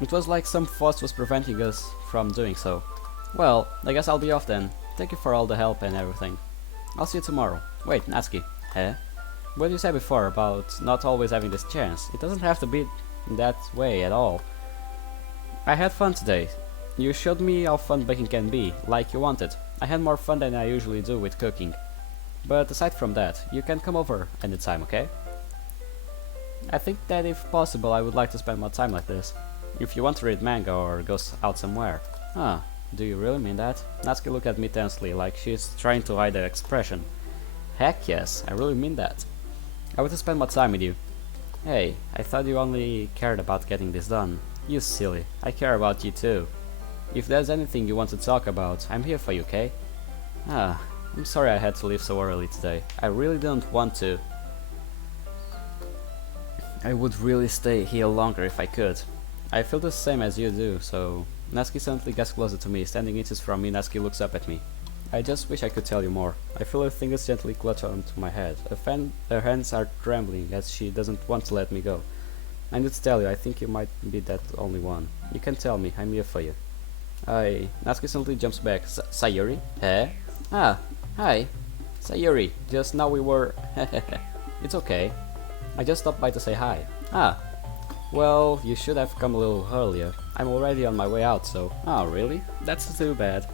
It was like some force was preventing us from doing so. Well, I guess I'll be off then. Thank you for all the help and everything. I'll see you tomorrow. Wait, Natsuki. Huh? What you said before about not always having this chance, it doesn't have to be that way at all. I had fun today. You showed me how fun baking can be, like you wanted. I had more fun than I usually do with cooking. But aside from that, you can come over anytime, okay? I think that if possible I would like to spend more time like this. If you want to read manga or go out somewhere. Huh, do you really mean that? Natsuki looked at me tensely, like she's trying to hide her expression. Heck yes, I really mean that. I want to spend more time with you. Hey, I thought you only cared about getting this done. You silly, I care about you too. If there's anything you want to talk about, I'm here for you, okay? I'm sorry I had to leave so early today. I really didn't want to. I would really stay here longer if I could. I feel the same as you do, so... Natsuki suddenly gets closer to me. Standing inches from me, Natsuki looks up at me. I just wish I could tell you more. I feel her fingers gently clutch onto my head. Her hands are trembling as she doesn't want to let me go. I need to tell you, I think you might be that only one. You can tell me, I'm here for you. Natsuki suddenly jumps back. Sayuri? Huh? Ah, hi. Sayuri, just now we were... It's okay. I just stopped by to say hi. Ah. Well, you should have come a little earlier. I'm already on my way out, so... Oh, really? That's too bad.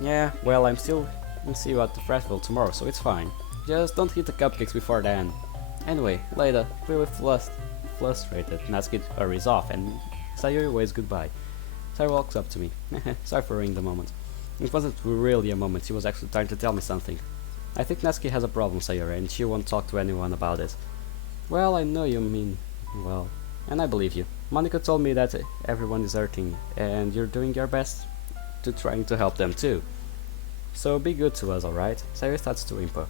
Yeah, well, I'm still gonna see you at the festival tomorrow, so it's fine. Just don't eat the cupcakes before then. Anyway, later, really frustrated, Natsuki hurries off and Sayuri waves goodbye. Sayuri walks up to me. Sorry for ruining the moment. It wasn't really a moment, she was actually trying to tell me something. I think Natsuki has a problem, Sayuri, and she won't talk to anyone about it. Well, I know you mean well, and I believe you. Monica told me that everyone is hurting, and you're doing your best to trying to help them too. So be good to us, alright? Sayuri starts to whimper.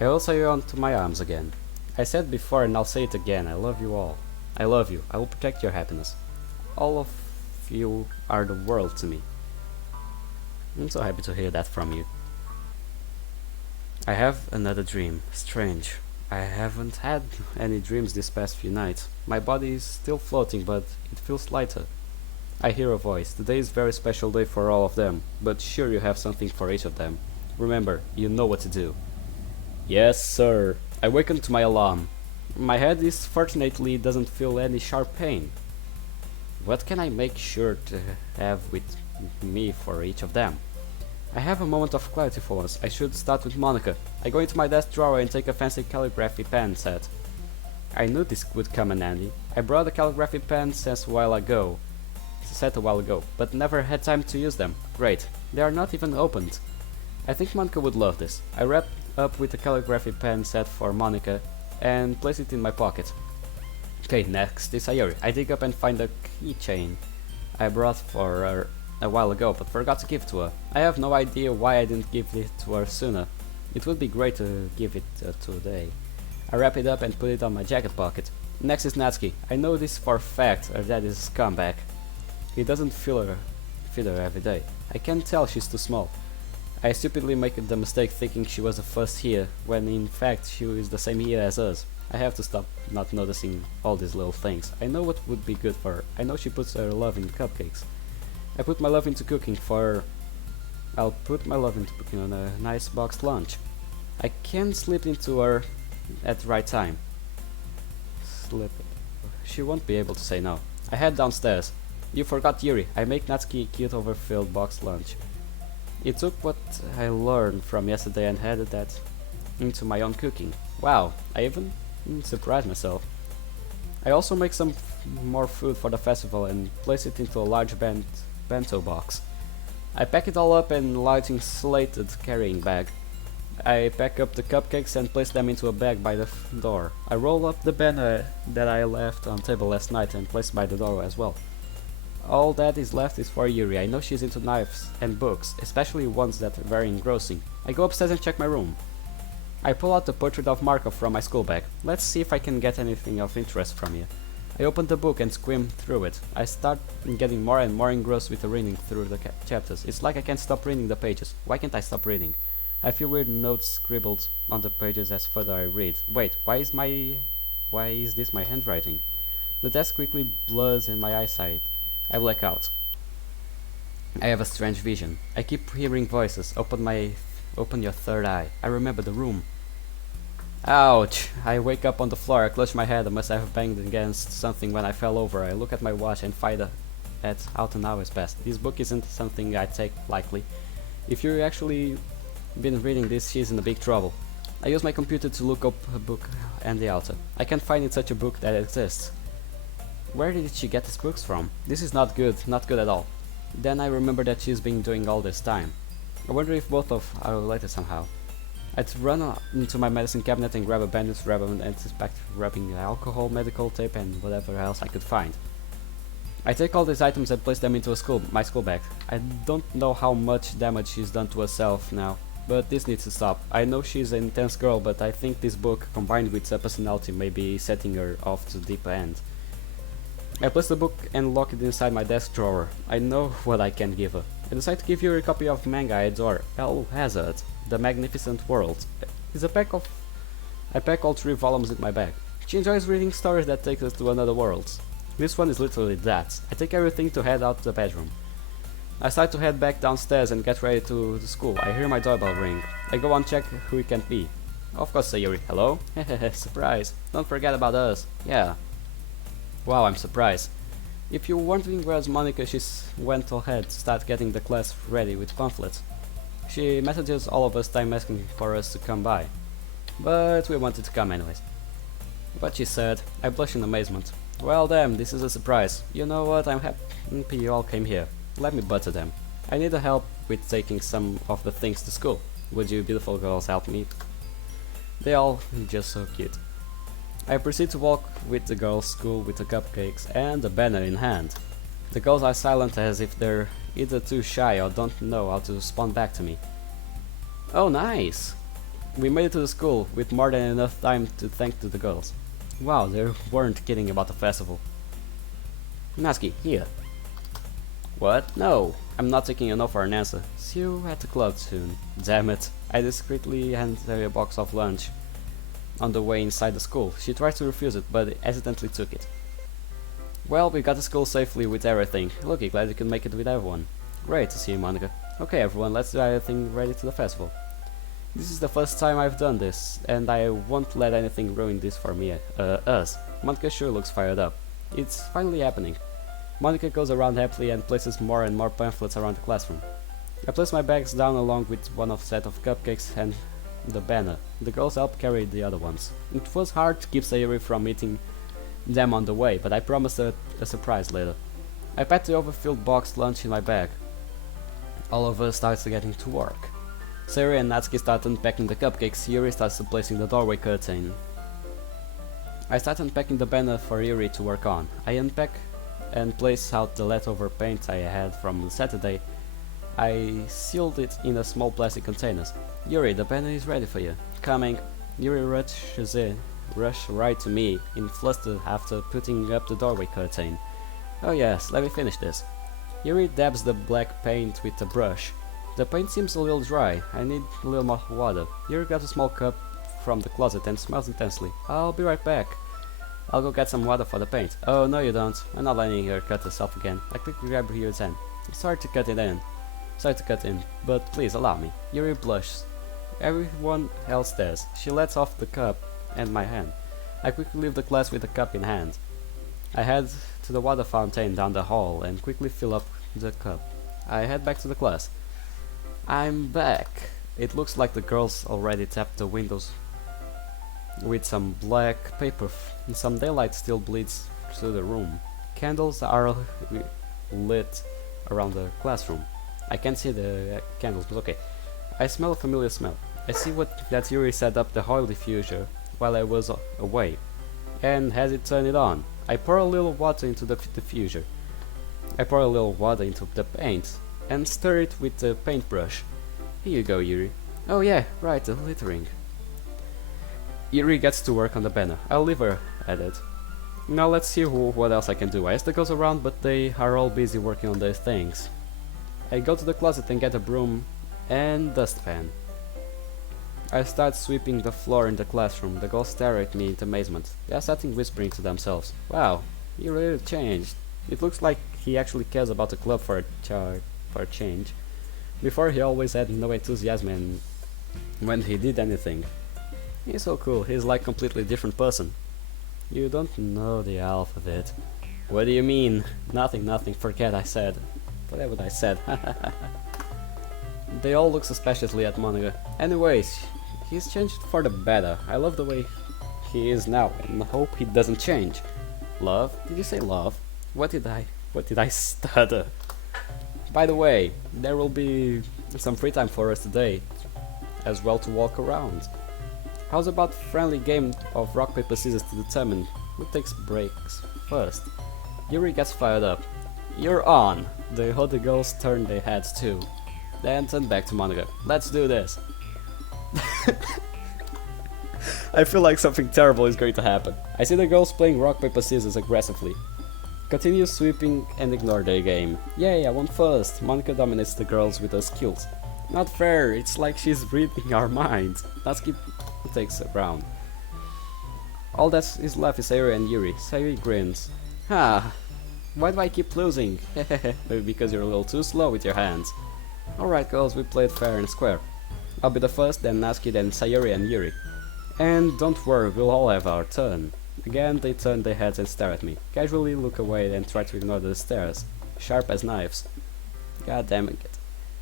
I will say you onto my arms again. I said before and I'll say it again, I love you all. I love you, I will protect your happiness. All of you are the world to me. I'm so happy to hear that from you. I have another dream. Strange. I haven't had any dreams this past few nights. My body is still floating, but it feels lighter. I hear a voice. Today is a very special day for all of them, but sure you have something for each of them. Remember, you know what to do. Yes, sir. I wakened to my alarm. My head is fortunately doesn't feel any sharp pain. What can I make sure to have with me for each of them? I have a moment of clarity for once. I should start with Monica. I go into my desk drawer and take a fancy calligraphy pen set. I knew this would come in handy. I brought a calligraphy pen set a while ago, but never had time to use them. Great. They are not even opened. I think Monica would love this. I wrap up with a calligraphy pen set for Monica and place it in my pocket. Okay, next is Sayuri. I dig up and find a keychain I brought for her a while ago, but forgot to give to her. I have no idea why I didn't give it to her sooner. It would be great to give it today. I wrap it up and put it on my jacket pocket. Next is Natsuki. I know this for a fact, her dad is a scumbag. He doesn't feed her every day. I can tell she's too small. I stupidly make the mistake thinking she was the first here, when in fact she is the same year as us. I have to stop not noticing all these little things. I know what would be good for her. I know she puts her love in cupcakes. I put my love into cooking for her. I'll put my love into cooking on a nice boxed lunch. I can slip into her at the right time. Slip. She won't be able to say no. I head downstairs. You forgot Yuri. I make Natsuki a cute overfilled boxed lunch. It took what I learned from yesterday and added that into my own cooking. Wow, I even surprised myself. I also make some more food for the festival and place it into a large bento box. I pack it all up in a light insulated carrying bag. I pack up the cupcakes and place them into a bag by the door. I roll up the banner that I left on table last night and place by the door as well. All that is left is for Yuri. I know she's into knives and books, especially ones that are very engrossing. I go upstairs and check my room. I pull out the portrait of Markov from my school bag. Let's see if I can get anything of interest from you. I open the book and skim through it. I start getting more and more engrossed with the reading through the chapters. It's like I can't stop reading the pages. Why can't I stop reading? I feel weird notes scribbled on the pages as further I read. Wait, why is this my handwriting? The desk quickly blurs in my eyesight. I black out. I have a strange vision. I keep hearing voices. Open your third eye. I remember the room. Ouch! I wake up on the floor. I clutch my head. I must have banged against something when I fell over. I look at my watch and find that out an hour has passed. This book isn't something I take lightly. If you actually been reading this, she's in a big trouble. I use my computer to look up a book and the author. I can't find such a book that exists. Where did she get these books from? This is not good at all. Then I remember that she's been doing all this time. I wonder if both of are related somehow. I'd run into my medicine cabinet and grab a bandage, rub an antiseptic, rubbing alcohol, medical tape and whatever else I could find. I take all these items and place them into my school bag. I don't know how much damage she's done to herself now, but this needs to stop. I know she's an intense girl, but I think this book, combined with her personality, may be setting her off to the deep end. I place the book and lock it inside my desk drawer. I know what I can give her. I decide to give her a copy of manga I adore, El Hazard, The Magnificent World. I pack all 3 volumes in my bag. She enjoys reading stories that take us to another world. This one is literally that. I take everything to head out to the bedroom. I start to head back downstairs and get ready to the school. I hear my doorbell ring. I go and check who it can be. Of course, Sayuri. Hello? Hehehe, surprise. Don't forget about us. Yeah. Wow, I'm surprised. If you're wondering where's Monica, she went ahead to start getting the class ready with pamphlets. She messages all of us time asking for us to come by. But we wanted to come anyways. But she said, I blush in amazement. Well damn, this is a surprise. You know what, I'm happy you all came here. Let me butter them. I need the help with taking some of the things to school. Would you beautiful girls help me? They all just so cute. I proceed to walk with the girls' school with the cupcakes and the banner in hand. The girls are silent as if they're either too shy or don't know how to respond back to me. Oh nice! We made it to the school with more than enough time to thank to the girls. Wow, they weren't kidding about the festival. Natsuki, here. What? No, I'm not taking a no for an answer. See you at the club soon. Damn it. I discreetly hand her a box of lunch. On the way inside the school, she tried to refuse it, but hesitantly took it. Well, we got to school safely with everything. Looky, glad you can make it with everyone. Great to see you, Monica. Okay, everyone, let's do everything ready to the festival. This is the first time I've done this, and I won't let anything ruin this for me, us. Monica sure looks fired up. It's finally happening. Monica goes around happily and places more and more pamphlets around the classroom. I place my bags down along with one of set of cupcakes and the banner. The girls help carry the other ones. It was hard to keep Sayuri from eating them on the way, but I promised her a surprise later. I packed the overfilled boxed lunch in my bag. All of us starts getting to work. Sayuri and Natsuki start unpacking the cupcakes. Yuri starts replacing the doorway curtain. I start unpacking the banner for Yuri to work on. I unpack and place out the leftover paint I had from Saturday. I sealed it in a small plastic containers. Yuri, the banner is ready for you. Coming. Yuri rushes right to me in fluster after putting up the doorway curtain. Oh yes, let me finish this. Yuri dabs the black paint with a brush. The paint seems a little dry. I need a little more water. Yuri grabs a small cup from the closet and smells intensely. I'll be right back. I'll go get some water for the paint. Oh no you don't. I'm not letting her cut herself again. I quickly grab Yuri's hand. Sorry to cut in, but please allow me. Yuri blushes. Everyone else does. She lets off the cup and my hand. I quickly leave the class with the cup in hand. I head to the water fountain down the hall and quickly fill up the cup. I head back to the class. I'm back. It looks like the girls already tapped the windows with some black paper and some daylight still bleeds through the room. Candles are lit around the classroom. I can't see the candles, but okay. I smell a familiar smell. I see that Yuri set up the oil diffuser while I was away, and has it turned it on. I pour a little water into the diffuser. I pour a little water into the paint, and stir it with the paintbrush. Here you go, Yuri. Oh yeah, right, the littering. Yuri gets to work on the banner. I'll leave her at it. Now let's see what else I can do. I ask the girls around, but they are all busy working on their things. I go to the closet and get a broom and dustpan. I start sweeping the floor in the classroom. The girls stare at me in amazement. They are starting whispering to themselves. Wow, he really changed. It looks like he actually cares about the club for a change. Before he always had no enthusiasm when he did anything. He's so cool, he's like a completely different person. You don't know the alphabet. What do you mean? Nothing, forget I said. Whatever I said. They all look suspiciously at Monica. Anyways, he's changed for the better. I love the way he is now and hope he doesn't change. Love? Did you say love? What did I stutter? By the way, there will be some free time for us today as well to walk around. How's about friendly game of rock paper scissors to determine who takes breaks first? Yuri gets fired up. You're on! The other girls turn their heads too. Then turn back to Monica. Let's do this. I feel like something terrible is going to happen. I see the girls playing rock paper scissors aggressively. Continue sweeping and ignore their game. Yay, I won first. Monica dominates the girls with her skills. Not fair, it's like she's reading our minds. Natsuki takes a round. All that is left is Sayuri and Yuri. Sayuri grins. Ha! Why do I keep losing? Maybe because you're a little too slow with your hands. Alright girls, we played fair and square. I'll be the first, then Natsuki, then Sayuri and Yuri. And don't worry, we'll all have our turn. Again, they turn their heads and stare at me. Casually look away and try to ignore the stares. Sharp as knives. God damn it.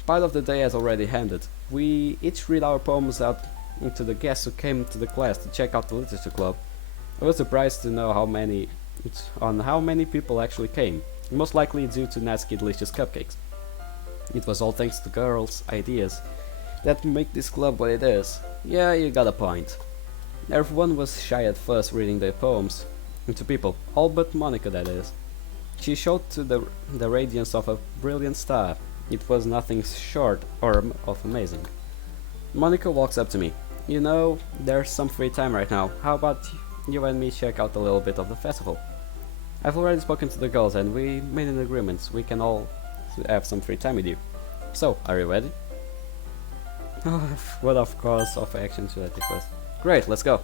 Part of the day has already ended. We each read our poems out to the guests who came to the class to check out the literature club. I was surprised to know how many people actually came. Most likely due to Natsuki delicious cupcakes. It was all thanks to girls' ideas that make this club what it is. Yeah, you got a point. Everyone was shy at first reading their poems to people, all but Monica, that is. She showed to the radiance of a brilliant star. It was nothing short of amazing. Monica walks up to me. You know, there's some free time right now. How about you and me check out a little bit of the festival? I've already spoken to the girls and we made an agreement. We can all have some free time with you. So, are you ready? What of course of action should I take first? Great, let's go.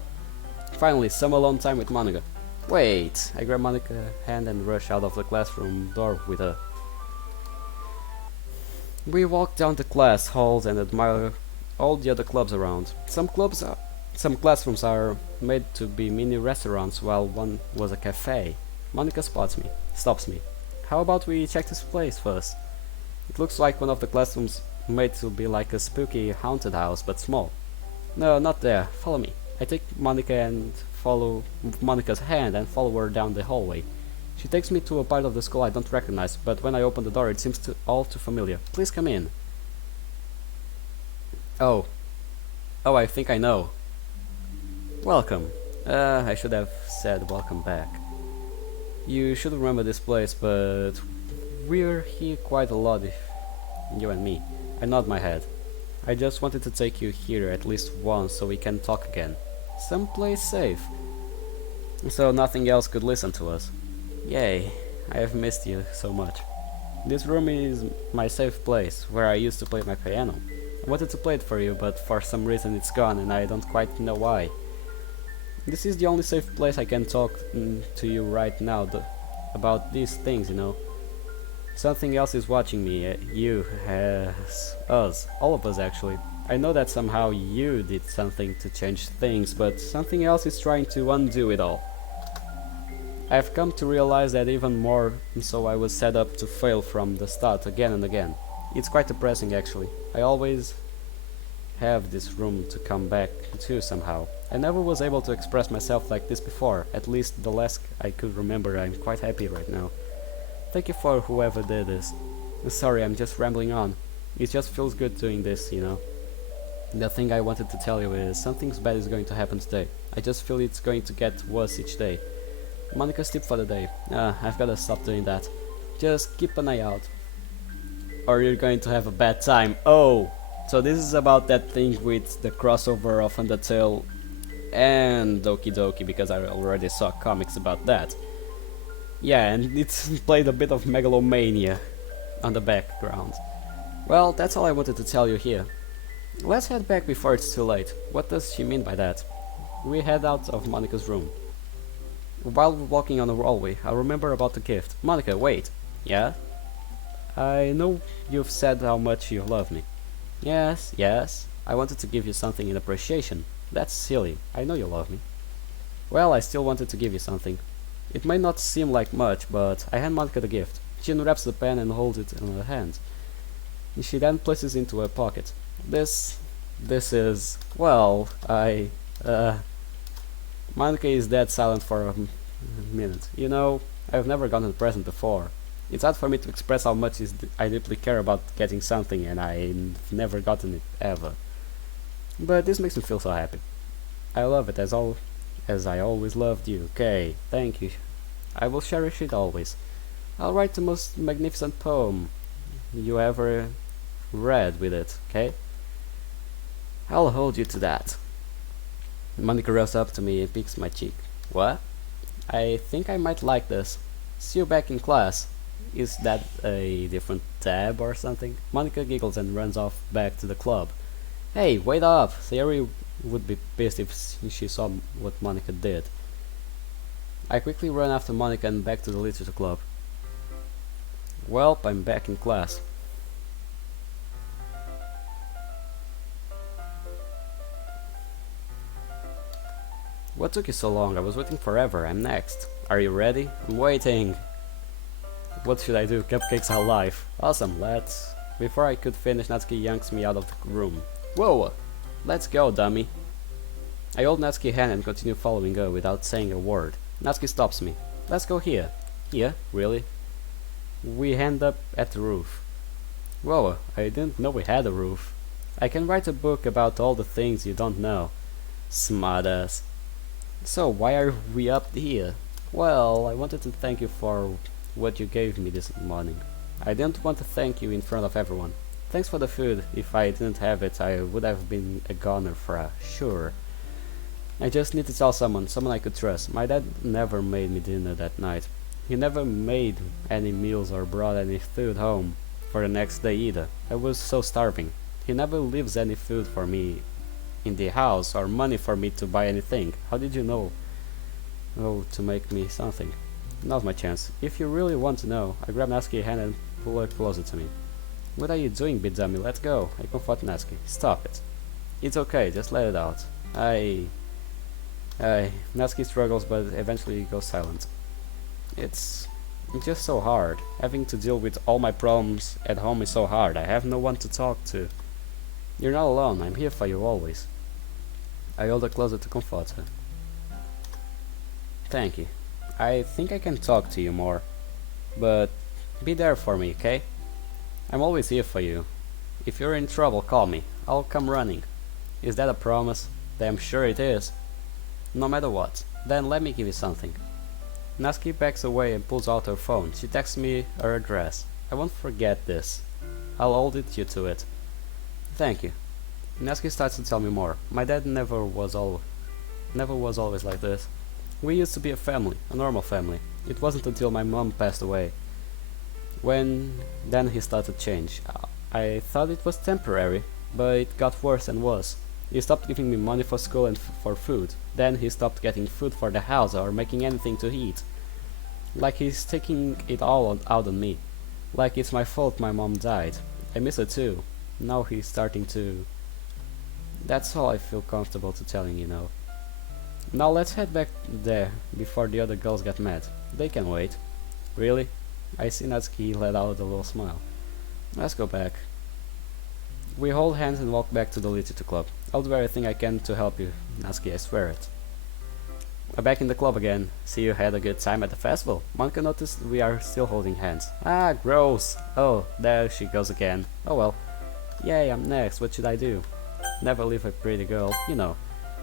Finally, some alone time with Monica. Wait, I grab Monica's hand and rush out of the classroom door with her. We walk down the class halls and admire all the other clubs around. Some classrooms are made to be mini restaurants while one was a cafe. Monica stops me. How about we check this place first? It looks like one of the classrooms made to be like a spooky haunted house, but small. No, not there. Follow me. I take Monica's hand and follow her down the hallway. She takes me to a part of the school I don't recognize, but when I open the door it seems all too familiar. Please come in. Oh, I think I know. Welcome. I should have said welcome back. You should remember this place, but we're here quite a lot, you and me. I nod my head. I just wanted to take you here at least once so we can talk again. Someplace safe. So nothing else could listen to us. Yay, I have missed you so much. This room is my safe place, where I used to play my piano. I wanted to play it for you, but for some reason it's gone and I don't quite know why. This is the only safe place I can talk to you right now about these things, you know. Something else is watching me, you, us, all of us actually. I know that somehow you did something to change things, but something else is trying to undo it all. I've come to realize that even more, so I was set up to fail from the start again and again. It's quite depressing actually. I always have this room to come back to somehow. I never was able to express myself like this before, at least the last I could remember. I'm quite happy right now. Thank you for whoever did this. Sorry, I'm just rambling on. It just feels good doing this, you know. The thing I wanted to tell you is something bad is going to happen today. I just feel it's going to get worse each day. Monica's tip for the day. I've gotta stop doing that. Just keep an eye out, or you're going to have a bad time. Oh, so this is about that thing with the crossover of Undertale and Doki Doki, because I already saw comics about that. Yeah, and it's played a bit of megalomania on the background. Well, that's all I wanted to tell you here. Let's head back before it's too late. What does she mean by that? We head out of Monica's room. While walking on the hallway, I remember about the gift. Monica, wait. Yeah? I know you've said how much you love me. Yes, yes. I wanted to give you something in appreciation. That's silly. I know you love me. Well, I still wanted to give you something. It might not seem like much, but I hand Monica the gift. She unwraps the pen and holds it in her hand. She then places it into her pocket. This is, well, Monica is dead silent for a minute. You know, I've never gotten a present before. It's hard for me to express how much I deeply care about getting something, and I've never gotten it ever. But this makes me feel so happy. I love it as I always loved you. Okay, thank you. I will cherish it always. I'll write the most magnificent poem you ever read with it, okay? I'll hold you to that. Monica rolls up to me and picks my cheek. What? I think I might like this. See you back in class. Is that a different tab or something? Monica giggles and runs off back to the club. Hey, wait up! Theory would be pissed if she saw what Monica did. I quickly run after Monica and back to the literature club. Well, I'm back in class. What took you so long? I was waiting forever. I'm next. Are you ready? I'm waiting. What should I do? Cupcakes are life. Awesome, let's... Before I could finish, Natsuki yanks me out of the room. Whoa! Let's go, dummy. I hold Natsuki's hand and continue following her without saying a word. Natsuki stops me. Let's go here. Here? Really? We end up at the roof. Whoa, I didn't know we had a roof. I can write a book about all the things you don't know. Smartass. So, why are we up here? Well, I wanted to thank you for what you gave me this morning. I didn't want to thank you in front of everyone. Thanks for the food. If I didn't have it, I would have been a goner for sure. I just need to tell someone I could trust. My dad never made me dinner that night. He never made any meals or brought any food home for the next day either. I was so starving. He never leaves any food for me in the house or money for me to buy anything. How did you know? Oh, to make me something. Now's my chance. If you really want to know, I grab Natsuki's hand and pull her closer to me. What are you doing, big dummy? Let's go. I comfort Natsuki. Stop it. It's okay, just let it out. Natsuki struggles but eventually goes silent. It's just so hard. Having to deal with all my problems at home is so hard. I have no one to talk to. You're not alone. I'm here for you always. I hold her closer to comfort her. Thank you. I think I can talk to you more. But be there for me, okay? I'm always here for you. If you're in trouble, call me. I'll come running. Is that a promise? Damn sure it is. No matter what. Then let me give you something. Natsuki backs away and pulls out her phone. She texts me her address. I won't forget this. I'll hold you to it. Thank you. Natsuki starts to tell me more. My dad never was always like this. We used to be a family, a normal family. It wasn't until my mom passed away. Then he started to change. I thought it was temporary, but it got worse and worse. He stopped giving me money for school and for food. Then he stopped getting food for the house or making anything to eat. Like he's taking it all out on me. Like it's my fault my mom died. I miss her too. Now he's starting to... That's all I feel comfortable to telling you now. Now let's head back there before the other girls get mad. They can wait. Really? I see Natsuki let out a little smile. Let's go back. We hold hands and walk back to the literature club. I'll do everything I can to help you, Natsuki, I swear it. We're back in the club again. See you had a good time at the festival. Monica noticed we are still holding hands. Ah, gross! Oh, there she goes again. Oh well. Yay, I'm next. What should I do? Never leave a pretty girl, you know.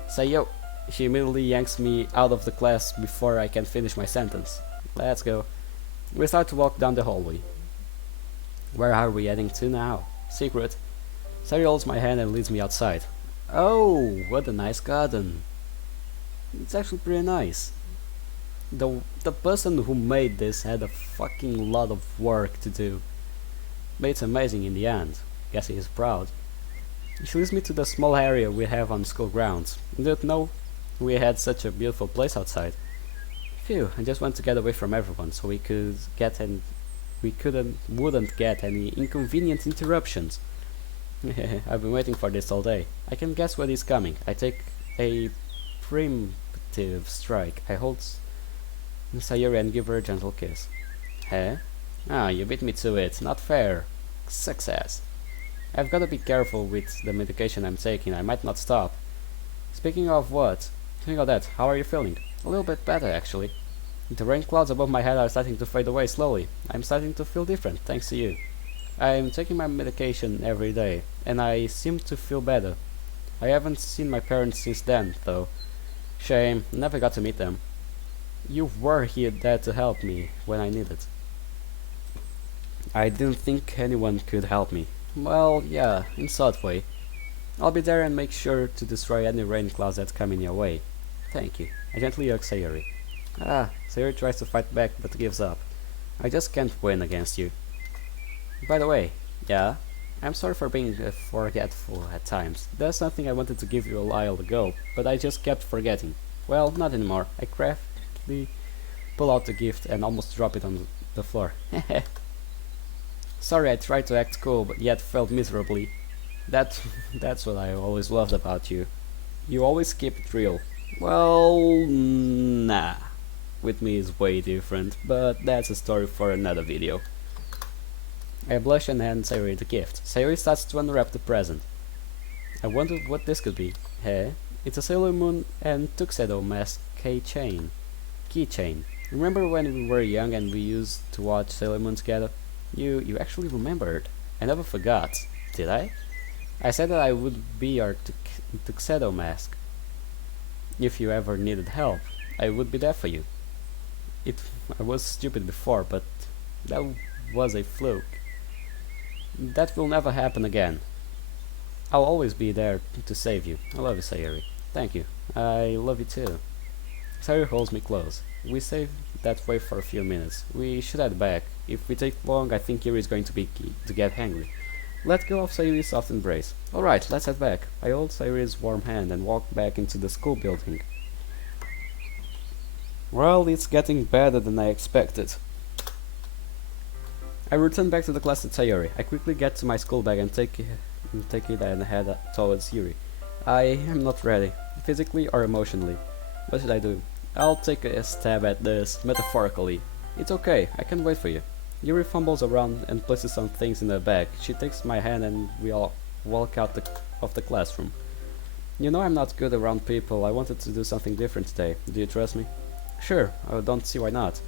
Say yo! She immediately yanks me out of the class before I can finish my sentence. Let's go. We start to walk down the hallway. Where are we heading to now? Secret. Sari holds my hand and leads me outside. Oh, what a nice garden. It's actually pretty nice. The person who made this had a fucking lot of work to do. But it's amazing in the end. Guess he is proud. She leads me to the small area we have on school grounds. Didn't know we had such a beautiful place outside. Phew, I just want to get away from everyone so wouldn't get any inconvenient interruptions. I've been waiting for this all day. I can guess what is coming. I take a preemptive strike. I hold Sayuri and give her a gentle kiss. Huh? Ah, you beat me to it. Not fair. Success. I've got to be careful with the medication I'm taking. I might not stop. Speaking of that, how are you feeling? A little bit better, actually. The rain clouds above my head are starting to fade away slowly. I'm starting to feel different, thanks to you. I'm taking my medication every day, and I seem to feel better. I haven't seen my parents since then, though. Shame, never got to meet them. You were there to help me when I needed. I didn't think anyone could help me. Well, yeah, in sort way. I'll be there and make sure to destroy any rain clouds that come in your way. Thank you. I gently hug Sayuri. Sayuri tries to fight back but gives up. I just can't win against you. By the way, yeah, I'm sorry for being forgetful at times. There's something I wanted to give you a while ago, but I just kept forgetting. Well, not anymore. I craftily pull out the gift and almost drop it on the floor. Sorry, I tried to act cool, but yet failed miserably. That's what I always loved about you. You always keep it real. Well, nah. With me is way different, but that's a story for another video. I blush and hand Sayuri the gift. Sayuri starts to unwrap the present. I wonder what this could be. Hey, it's a Sailor Moon and Tuxedo Mask keychain. Remember when we were young and we used to watch Sailor Moon together? You actually remembered. I never forgot, did I? I said that I would be your Tuxedo Mask. If you ever needed help, I would be there for you. I was stupid before, but that was a fluke. That will never happen again. I'll always be there to save you. I love you, Sayuri. Thank you. I love you too. Sayuri holds me close. We stay that way for a few minutes. We should head back. If we take long, I think Yuri is going to get hangry. Let go of Sayuri's soft embrace. Alright, let's head back. I hold Sayuri's warm hand and walk back into the school building. Well, it's getting better than I expected. I return back to the class with Sayuri. I quickly get to my school bag and take it and head towards Yuri. I am not ready, physically or emotionally. What should I do? I'll take a stab at this, metaphorically. It's okay, I can wait for you. Yuri fumbles around and places some things in her bag. She takes my hand and we all walk out of the classroom. You know I'm not good around people. I wanted to do something different today. Do you trust me? Sure, I don't see why not.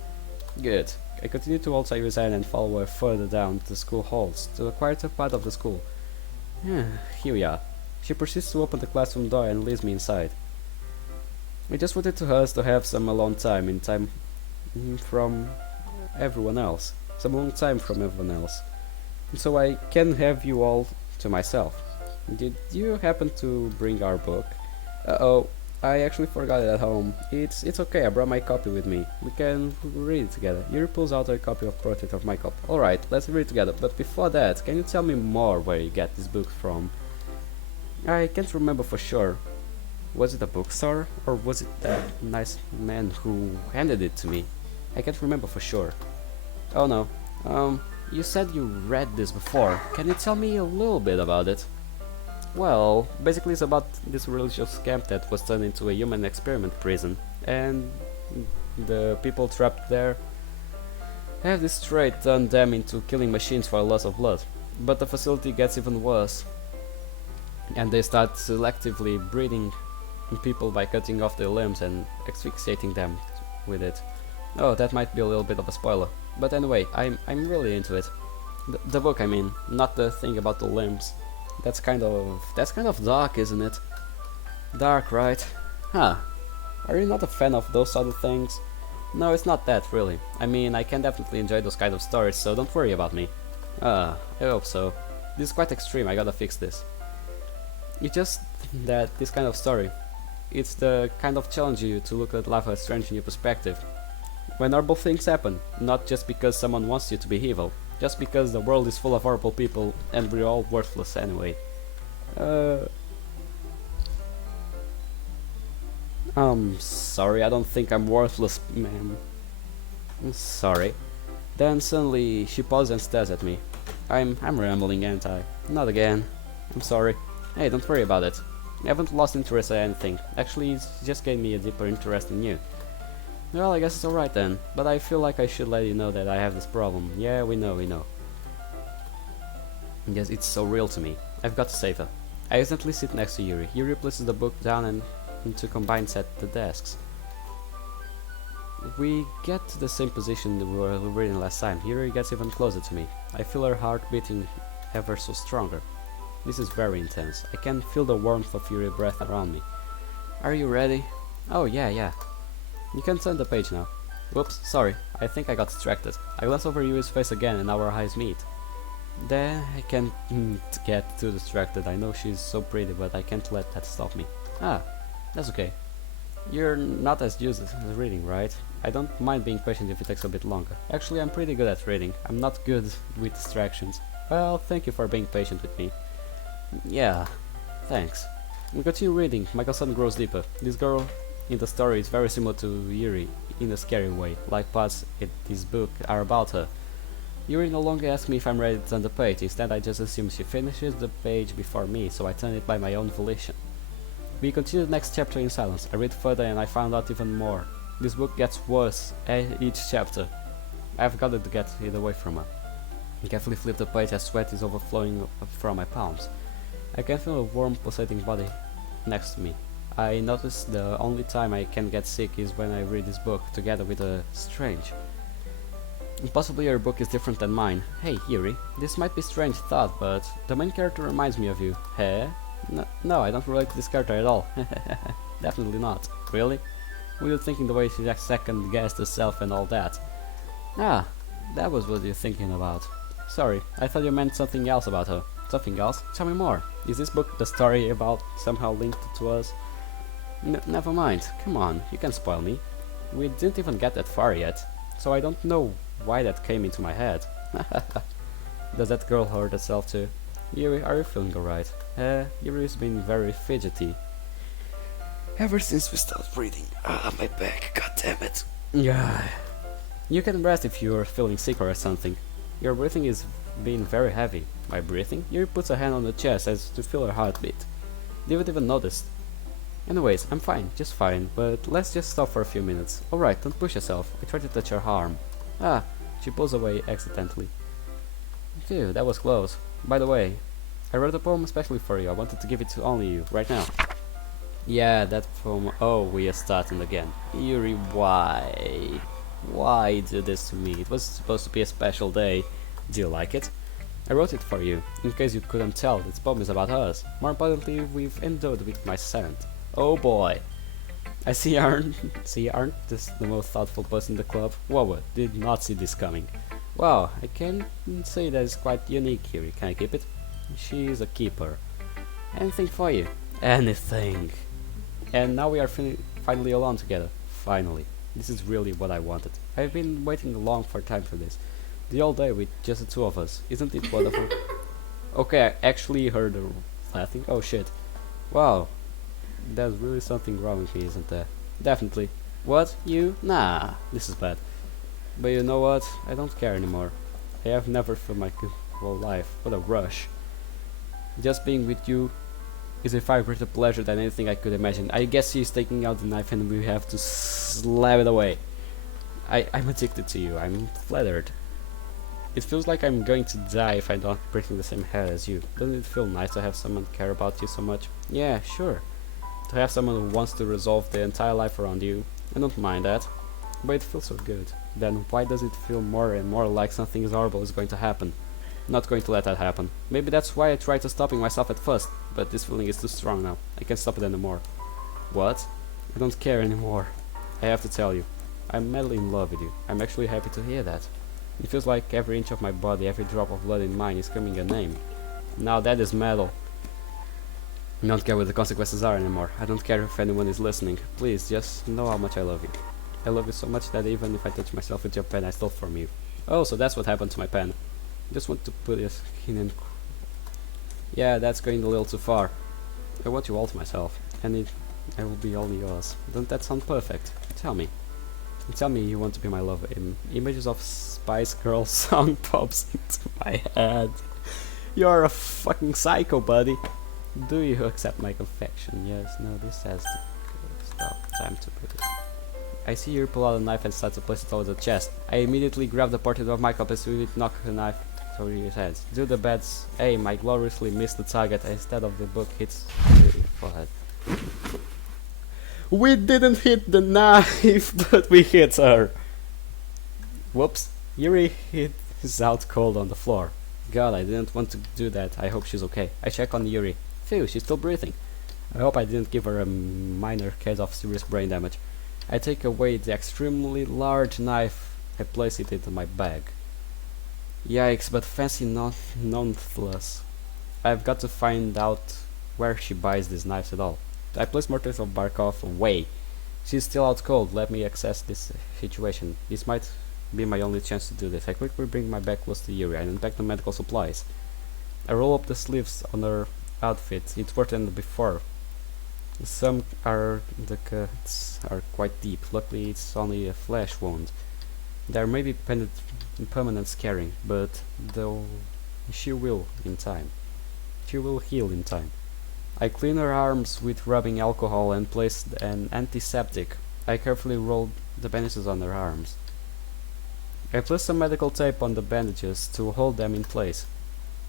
Good. I continue to hold Sayuri's hand and follow her further down the school halls, to a quieter part of the school. Here we are. She proceeds to open the classroom door and leads me inside. I just wanted us to have some alone time from everyone else. Some alone time from everyone else. So I can have you all to myself. Did you happen to bring our book? Uh-oh. I actually forgot it at home. It's okay, I brought my copy with me. We can read it together. Yuri pulls out a copy of Portrait of my cop. Alright, let's read it together. But before that, can you tell me more where you get this book from? I can't remember for sure. Was it a bookstore? Or was it that nice man who handed it to me? I can't remember for sure. Oh no. You said you read this before. Can you tell me a little bit about it? Well, basically it's about this religious camp that was turned into a human experiment prison, and the people trapped there have this trait turn them into killing machines for a loss of blood. But the facility gets even worse, and they start selectively breeding people by cutting off their limbs and asphyxiating them with it. Oh, that might be a little bit of a spoiler, but anyway, I'm really into it. The book, I mean, not the thing about the limbs. That's kind of dark, isn't it? Dark, right? Huh. Are you not a fan of those sort of things? No, it's not that, really. I mean, I can definitely enjoy those kind of stories, so don't worry about me. I hope so. This is quite extreme, I gotta fix this. It's just that this kind of story, it's the kind of challenge you to look at life a strange new perspective. When horrible things happen, not just because someone wants you to be evil, just because the world is full of horrible people and we're all worthless anyway. Sorry, I don't think I'm worthless, ma'am. Sorry. Then suddenly she pauses and stares at me. I'm rambling, ain't I? Not again. I'm sorry. Hey, don't worry about it. I haven't lost interest in anything. Actually, it's just gave me a deeper interest in you. Well, I guess it's alright then, but I feel like I should let you know that I have this problem. Yeah, we know. Yes, it's so real to me. I've got to save her. I instantly sit next to Yuri. Yuri places the book down and into combines at the desks. We get to the same position we were reading last time. Yuri gets even closer to me. I feel her heart beating ever so stronger. This is very intense. I can feel the warmth of Yuri's breath around me. Are you ready? Oh yeah. You can turn the page now. Whoops, sorry. I think I got distracted. I glance over Yuri's face again and our eyes meet. Then I can't get too distracted. I know she's so pretty, but I can't let that stop me. Ah, that's okay. You're not as used as reading, right? I don't mind being patient if it takes a bit longer. Actually, I'm pretty good at reading. I'm not good with distractions. Well, thank you for being patient with me. Yeah, thanks. We continue reading. My concern grows deeper. This girl in the story is very similar to Yuri in a scary way, like parts in this book are about her. Yuri no longer asks me if I'm ready to turn the page. Instead, I just assume she finishes the page before me, so I turn it by my own volition. We continue the next chapter in silence. I read further and I found out even more. This book gets worse each chapter. I've got to get it away from her. I carefully flip the page as sweat is overflowing from my palms. I can feel a warm pulsating body next to me. I notice the only time I can get sick is when I read this book together with a strange. Possibly your book is different than mine. Hey Yuri, this might be a strange thought, but the main character reminds me of you. Huh? No, I don't relate to this character at all. Definitely not. Really? Were you thinking the way she second guessed herself and all that? Ah, that was what you're thinking about. Sorry, I thought you meant something else about her. Something else? Tell me more. Is this book the story about somehow linked to us? Never mind. Come on, you can spoil me. We didn't even get that far yet, so I don't know why that came into my head. Does that girl hurt herself too? Yuri, are you feeling alright? Yuri's been very fidgety ever since we started reading. My back, god damn it. Yeah. You can rest if you're feeling sick or something. Your breathing is being very heavy. My breathing? Yuri puts a hand on the chest as to feel her heartbeat. Didn't even notice. Anyways, I'm fine, just fine, but let's just stop for a few minutes. Alright, don't push yourself. I try to touch her arm. Ah, she pulls away accidentally. Phew, that was close. By the way, I wrote a poem especially for you. I wanted to give it to only you, right now. Yeah, that poem. Oh, we are starting again. Yuri, why? Why do this to me? It was supposed to be a special day. Do you like it? I wrote it for you. In case you couldn't tell, this poem is about us. More importantly, we've endowed with my scent. Oh boy. I aren't this the most thoughtful person in the club? Whoa, did not see this coming. Wow, I can say that it's quite unique here. Can I keep it? She's a keeper. Anything for you. Anything. And now we are finally alone together. Finally. This is really what I wanted. I've been waiting a long time for this. The whole day with just the two of us. Isn't it wonderful? Okay, I actually heard her laughing. Oh shit. Wow. There's really something wrong with me, isn't there? Definitely. What? You? Nah, this is bad. But you know what? I don't care anymore. I have never felt my whole life. What a rush. Just being with you is a far greater pleasure than anything I could imagine. I guess he's taking out the knife and we have to slap it away. I'm addicted to you. I'm flattered. It feels like I'm going to die if I don't breathe in the same air as you. Doesn't it feel nice to have someone care about you so much? Yeah, sure. To have someone who wants to resolve their entire life around you. I don't mind that. But it feels so good. Then why does it feel more and more like something horrible is going to happen? Not going to let that happen. Maybe that's why I tried to stopping myself at first, but this feeling is too strong now. I can't stop it anymore. What? I don't care anymore. I have to tell you, I'm madly in love with you. I'm actually happy to hear that. It feels like every inch of my body, every drop of blood in mine is screaming a name. Now that is metal. I don't care what the consequences are anymore. I don't care if anyone is listening. Please, just know how much I love you. I love you so much that even if I touch myself with your pen, I stole from you. Oh, so that's what happened to my pen. Just want to put it in and... Yeah, that's going a little too far. I want you all to myself, and I will be all yours. Doesn't that sound perfect? Tell me. Tell me you want to be my lover. Images of Spice Girl song pops into my head. You're a fucking psycho, buddy. Do you accept my confession? Yes, no, this has to stop. Time to put it. I see you pull out a knife and start to place it towards the chest. I immediately grab the portrait of Michael and with it knock the knife through his hands. Do the bad's aim. I gloriously miss the target. Instead of the book hits the forehead. We didn't hit the knife, but we hit her. Whoops. Yuri is out cold on the floor. God, I didn't want to do that. I hope she's okay. I check on Yuri. Phew, she's still breathing. I hope I didn't give her a minor case of serious brain damage. I take away the extremely large knife. I place it into my bag. Yikes, but fancy nonetheless. I've got to find out where she buys these knives at all. I place Mortis of Barkov away. She's still out cold. Let me assess this situation. This might be my only chance to do this. I quickly bring my bag close to Yuri and unpack the medical supplies. I roll up the sleeves on her outfit. It's worse than before. Some are the cuts are quite deep. Luckily, it's only a flesh wound. There may be permanent scarring, but though she will in time. She will heal in time. I clean her arms with rubbing alcohol and place an antiseptic. I carefully roll the bandages on her arms. I place some medical tape on the bandages to hold them in place.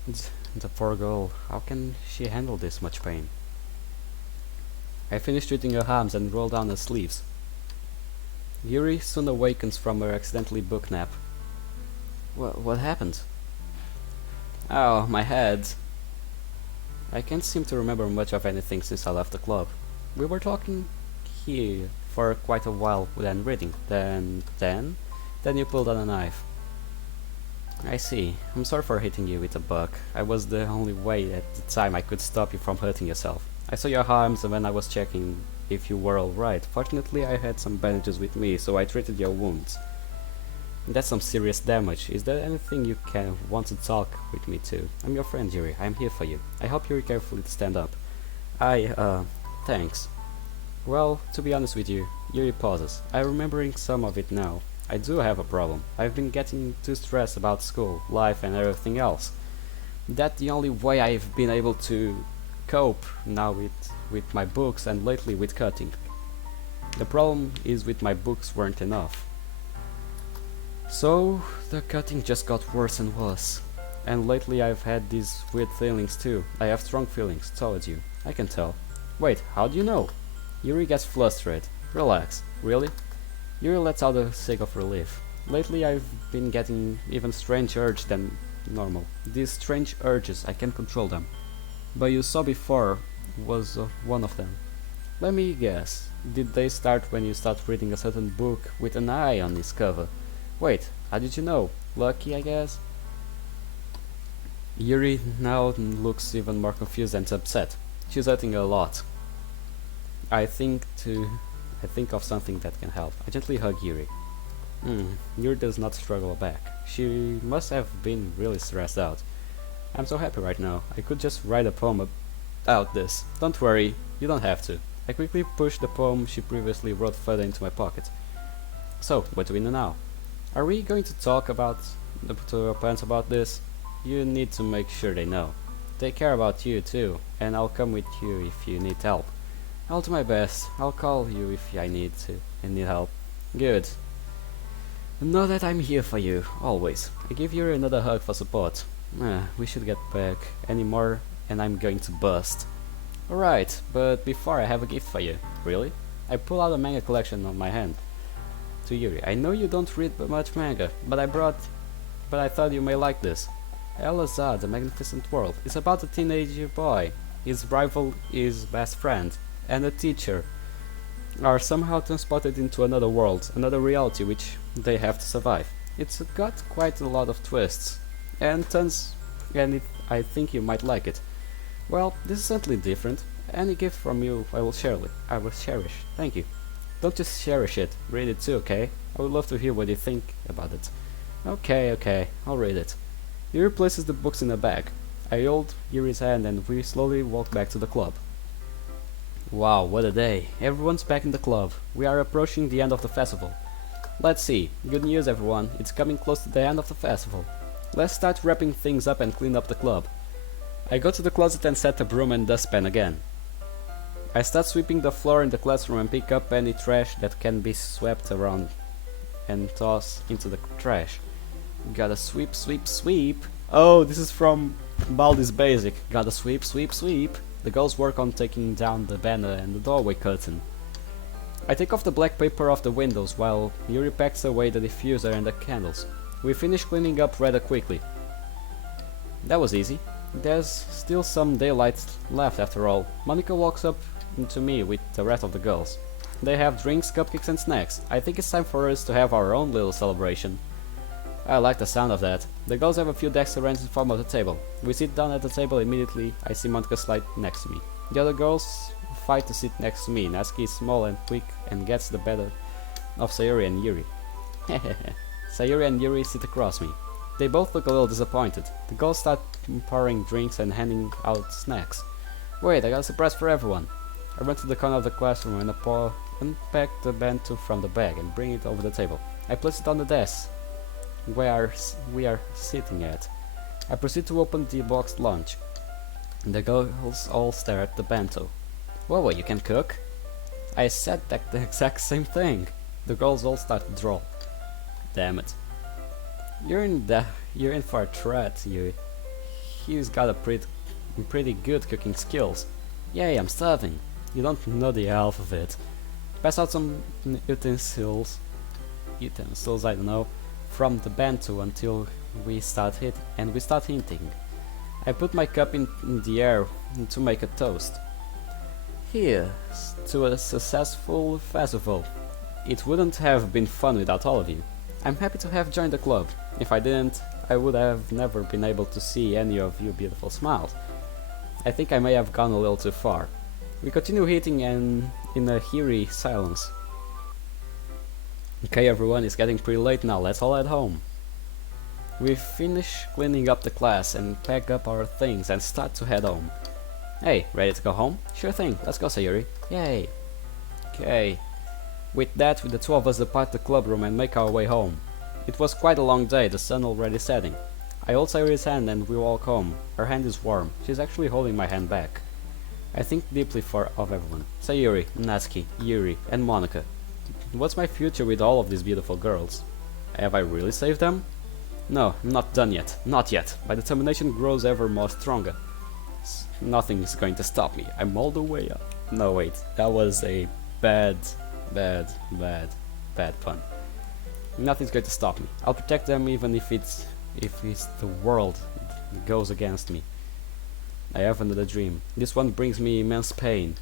The poor girl, how can she handle this much pain? I finish treating her arms and roll down her sleeves. Yuri soon awakens from her accidentally book nap. What happened? Oh, my head. I can't seem to remember much of anything since I left the club. We were talking here for quite a while, then reading. Then you pulled out a knife. I see. I'm sorry for hitting you with a buck. I was the only way at the time I could stop you from hurting yourself. I saw your arms and when I was checking if you were alright. Fortunately, I had some bandages with me, so I treated your wounds. That's some serious damage. Is there anything you can want to talk with me to? I'm your friend, Yuri. I'm here for you. I help Yuri carefully to stand up. Thanks. Well, to be honest with you, Yuri pauses. I'm remembering some of it now. I do have a problem. I've been getting too stressed about school, life and everything else. That's the only way I've been able to cope now with my books and lately with cutting. The problem is with my books weren't enough. So the cutting just got worse and worse. And lately I've had these weird feelings too. I have strong feelings towards you. I can tell. Wait, how do you know? Yuri gets flustered. Relax. Really? Yuri lets out a sigh of relief. Lately I've been getting even strange urges than normal. These strange urges, I can't control them. But you saw before was one of them. Let me guess. Did they start when you start reading a certain book with an eye on its cover? Wait, how did you know? Lucky, I guess? Yuri now looks even more confused and upset. She's hurting a lot. I think of something that can help. I gently hug Yuri. Yuri does not struggle back. She must have been really stressed out. I'm so happy right now. I could just write a poem about this. Don't worry, you don't have to. I quickly push the poem she previously wrote further into my pocket. So, what do we know now? Are we going to talk to your parents about this? You need to make sure they know. They care about you too, and I'll come with you if you need help. I'll do my best. I'll call you if I need help. Good. Know that I'm here for you, always. I give you another hug for support. We should get back anymore, and I'm going to bust. Alright, but before I have a gift for you. Really? I pull out a manga collection on my hand. To Yuri. I know you don't read much manga, but I thought you may like this. Elazar, the Magnificent World. It's about a teenage boy. His rival is best friend, and a teacher are somehow transported into another world, another reality which they have to survive. It's got quite a lot of twists and turns, and I think you might like it. Well, this is certainly different. Any gift from you I will cherish. Thank you. Don't just cherish it, read it too, okay? I would love to hear what you think about it. Okay, I'll read it. Yuri places the books in a bag. I hold Yuri's hand and we slowly walk back to the club. Wow, what a day. Everyone's back in the club. We are approaching the end of the festival. Let's see. Good news, everyone. It's coming close to the end of the festival. Let's start wrapping things up and clean up the club. I go to the closet and set a broom and dustpan again. I start sweeping the floor in the classroom and pick up any trash that can be swept around and toss into the trash. Gotta sweep, sweep, sweep. Oh, this is from Baldi's Basic. Gotta sweep, sweep, sweep. The girls work on taking down the banner and the doorway curtain. I take off the black paper off the windows while Yuri packs away the diffuser and the candles. We finish cleaning up rather quickly. That was easy. There's still some daylight left after all. Monica walks up to me with the rest of the girls. They have drinks, cupcakes and snacks. I think it's time for us to have our own little celebration. I like the sound of that. The girls have a few decks arranged in form of the table. We sit down at the table immediately. I see Monica slide next to me. The other girls fight to sit next to me. Natsuki is small and quick and gets the better of Sayuri and Yuri. Sayuri and Yuri sit across me. They both look a little disappointed. The girls start pouring drinks and handing out snacks. Wait, I got a surprise for everyone. I run to the corner of the classroom and unpack the bento from the bag and bring it over the table. I place it on the desk where we are sitting at. I proceed to open the boxed lunch. The girls all stare at the bento. Whoa, you can cook? I said the exact same thing. The girls all start to drawl. Damn it. You're in for a treat, Yuri. He's got a pretty good cooking skills. Yay, I'm starving. You don't know the half of it. Pass out some utensils, I don't know, from the bento until we start hinting. I put my cup in the air to make a toast. Here's to a successful festival. It wouldn't have been fun without all of you. I'm happy to have joined the club. If I didn't, I would have never been able to see any of your beautiful smiles. I think I may have gone a little too far. We continue eating and in a eerie silence. Okay everyone, it's getting pretty late now, let's all head home. We finish cleaning up the class and pack up our things and start to head home. Hey, ready to go home? Sure thing, let's go Sayuri. Yay! Okay. With that, the two of us depart the club room and make our way home. It was quite a long day, the sun already setting. I hold Sayuri's hand and we walk home. Her hand is warm, she's actually holding my hand back. I think deeply of everyone. Sayuri, Natsuki, Yuri, and Monica. What's my future with all of these beautiful girls? Have I really saved them? No, I'm not done yet. Not yet. My determination grows ever more stronger. Nothing is going to stop me. I'm all the way up. No wait, that was a bad pun. Nothing's going to stop me. I'll protect them even if it's the world that goes against me. I have another dream. This one brings me immense pain.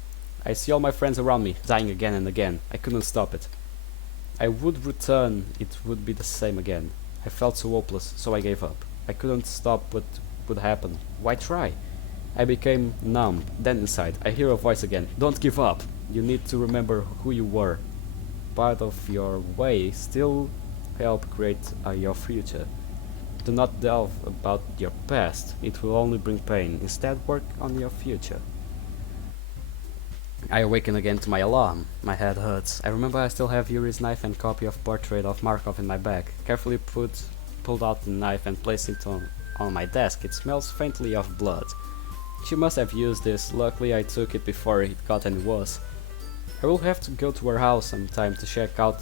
I see all my friends around me, dying again and again. I couldn't stop it. I would return, it would be the same again. I felt so hopeless, so I gave up. I couldn't stop what would happen. Why try? I became numb. Then inside, I hear a voice again. Don't give up. You need to remember who you were. Part of your way still help create your future. Do not delve about your past. It will only bring pain. Instead, work on your future. I awaken again to my alarm. My head hurts. I remember I still have Yuri's knife and copy of Portrait of Markov in my bag. Carefully pulled out the knife and placed it on my desk. It smells faintly of blood. She must have used this. Luckily I took it before it got any worse. I will have to go to her house sometime to check out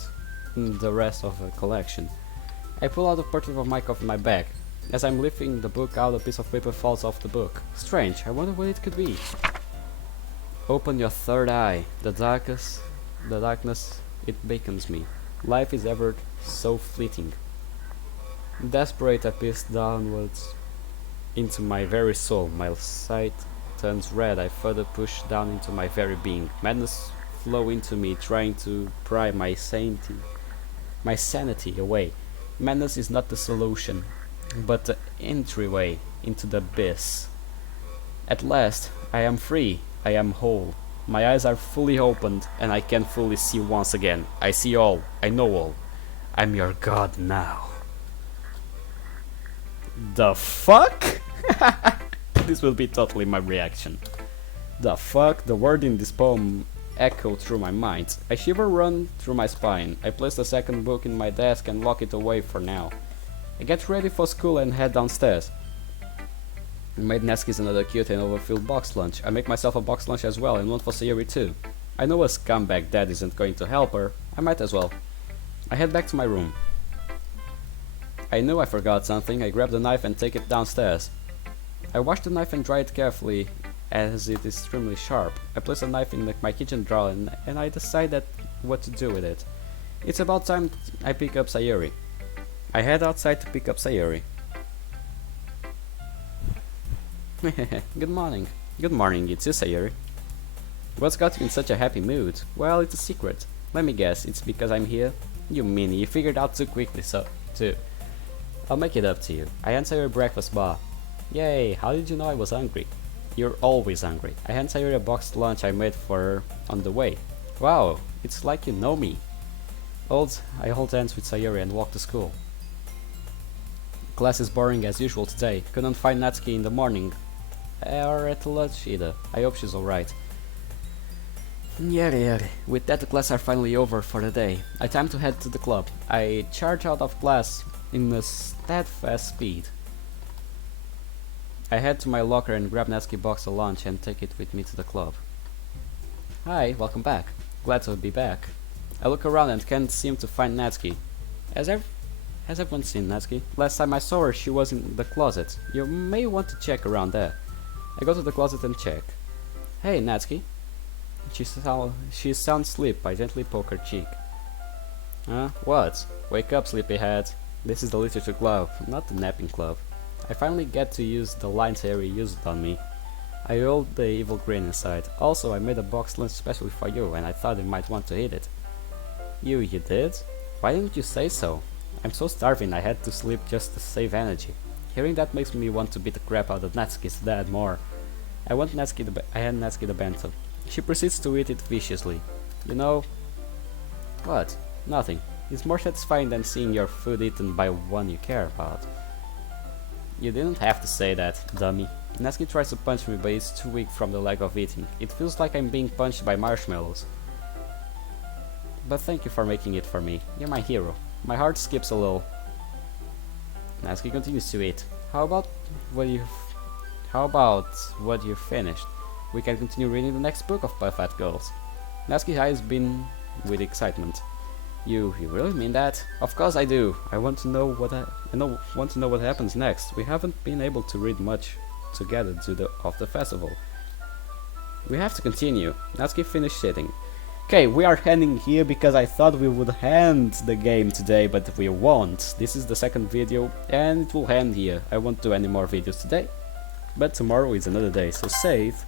the rest of the collection. I pull out the Portrait of Markov in my bag. As I'm lifting the book out, a piece of paper falls off the book. Strange, I wonder what it could be. Open your third eye. The darkness, it beckons me. Life is ever so fleeting. Desperate, I pierce downwards into my very soul. My sight turns red. I further push down into my very being. Madness flow into me, trying to pry my sanity away. Madness is not the solution, but the entryway into the abyss. At last, I am free. I am whole. My eyes are fully opened and I can fully see once again. I see all. I know all. I'm your god now. The fuck? This will be totally my reaction. The fuck? The word in this poem echoed through my mind. A shiver ran through my spine. I placed the second book in my desk and locked it away for now. I get ready for school and head downstairs. I made Natsuki's another cute and overfilled box lunch. I make myself a box lunch as well and one for Sayuri too. I know a scumbag dad isn't going to help her. I might as well. I head back to my room. I knew I forgot something. I grab the knife and take it downstairs. I wash the knife and dry it carefully as it is extremely sharp. I place the knife in my kitchen drawer and I decide what to do with it. It's about time I pick up Sayuri. I head outside to pick up Sayuri. Good morning. Good morning, it's you, Sayuri. What's got you in such a happy mood? Well, it's a secret. Let me guess, it's because I'm here? You meanie, you figured out too quickly, too. I'll make it up to you. I hand Sayuri a breakfast bar. Yay, how did you know I was hungry? You're always hungry. I hand Sayuri a boxed lunch I made for her on the way. Wow, it's like you know me. I hold hands with Sayuri and walk to school. Class is boring as usual today. Couldn't find Natsuki in the morning. Or at lunch either. I hope she's alright. Yari. With that, the classes are finally over for the day. Time to head to the club. I charge out of class in a steadfast speed. I head to my locker and grab Natsuki's box of lunch and take it with me to the club. Hi, welcome back. Glad to be back. I look around and can't seem to find Natsuki. Has everyone seen Natsuki? Last time I saw her, she was in the closet. You may want to check around there. I go to the closet and check. Hey, Natsuki. She's sound asleep. I gently poke her cheek. What? Wake up, sleepyhead. This is the literature club, not the napping club. I finally get to use the lines Harry used on me. I hold the evil grin inside. Also, I made a box lunch especially for you, and I thought you might want to eat it. You did? Why didn't you say so? I'm so starving I had to sleep just to save energy. Hearing that makes me want to beat the crap out of Natsuki's dad more. I hand Natsuki the bento. She proceeds to eat it viciously. You know... What? Nothing. It's more satisfying than seeing your food eaten by one you care about. You didn't have to say that, dummy. Natsuki tries to punch me, but it's too weak from the lack of eating. It feels like I'm being punched by marshmallows. But thank you for making it for me. You're my hero. My heart skips a little. Natsuki continues to eat. How about what you've finished? We can continue reading the next book of Perfect Girls. Natsuki's eyes beam with excitement. You really mean that? Of course I do. I want to know what happens next. We haven't been able to read much together due to the festival. We have to continue. Natsuki finished sitting. Okay, we are ending here because I thought we would end the game today, but we won't. This is the second video and it will end here. I won't do any more videos today, but tomorrow is another day, so save.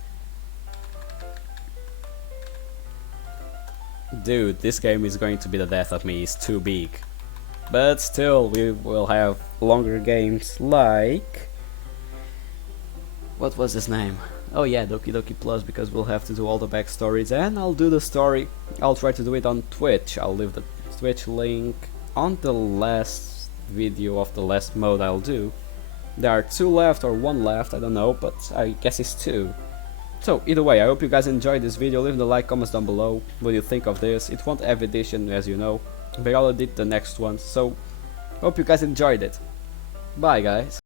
Dude, this game is going to be the death of me, it's too big. But still, we will have longer games like... What was his name? Oh yeah, Doki Doki Plus, because we'll have to do all the backstories, and I'll do the story. I'll try to do it on Twitch. I'll leave the Twitch link on the last video of the last mode I'll do. There are 2 left or 1 left, I don't know, but I guess it's 2. So, either way, I hope you guys enjoyed this video. Leave the like, comments down below what you think of this. It won't have edition, as you know. They already did the next one, so hope you guys enjoyed it. Bye guys.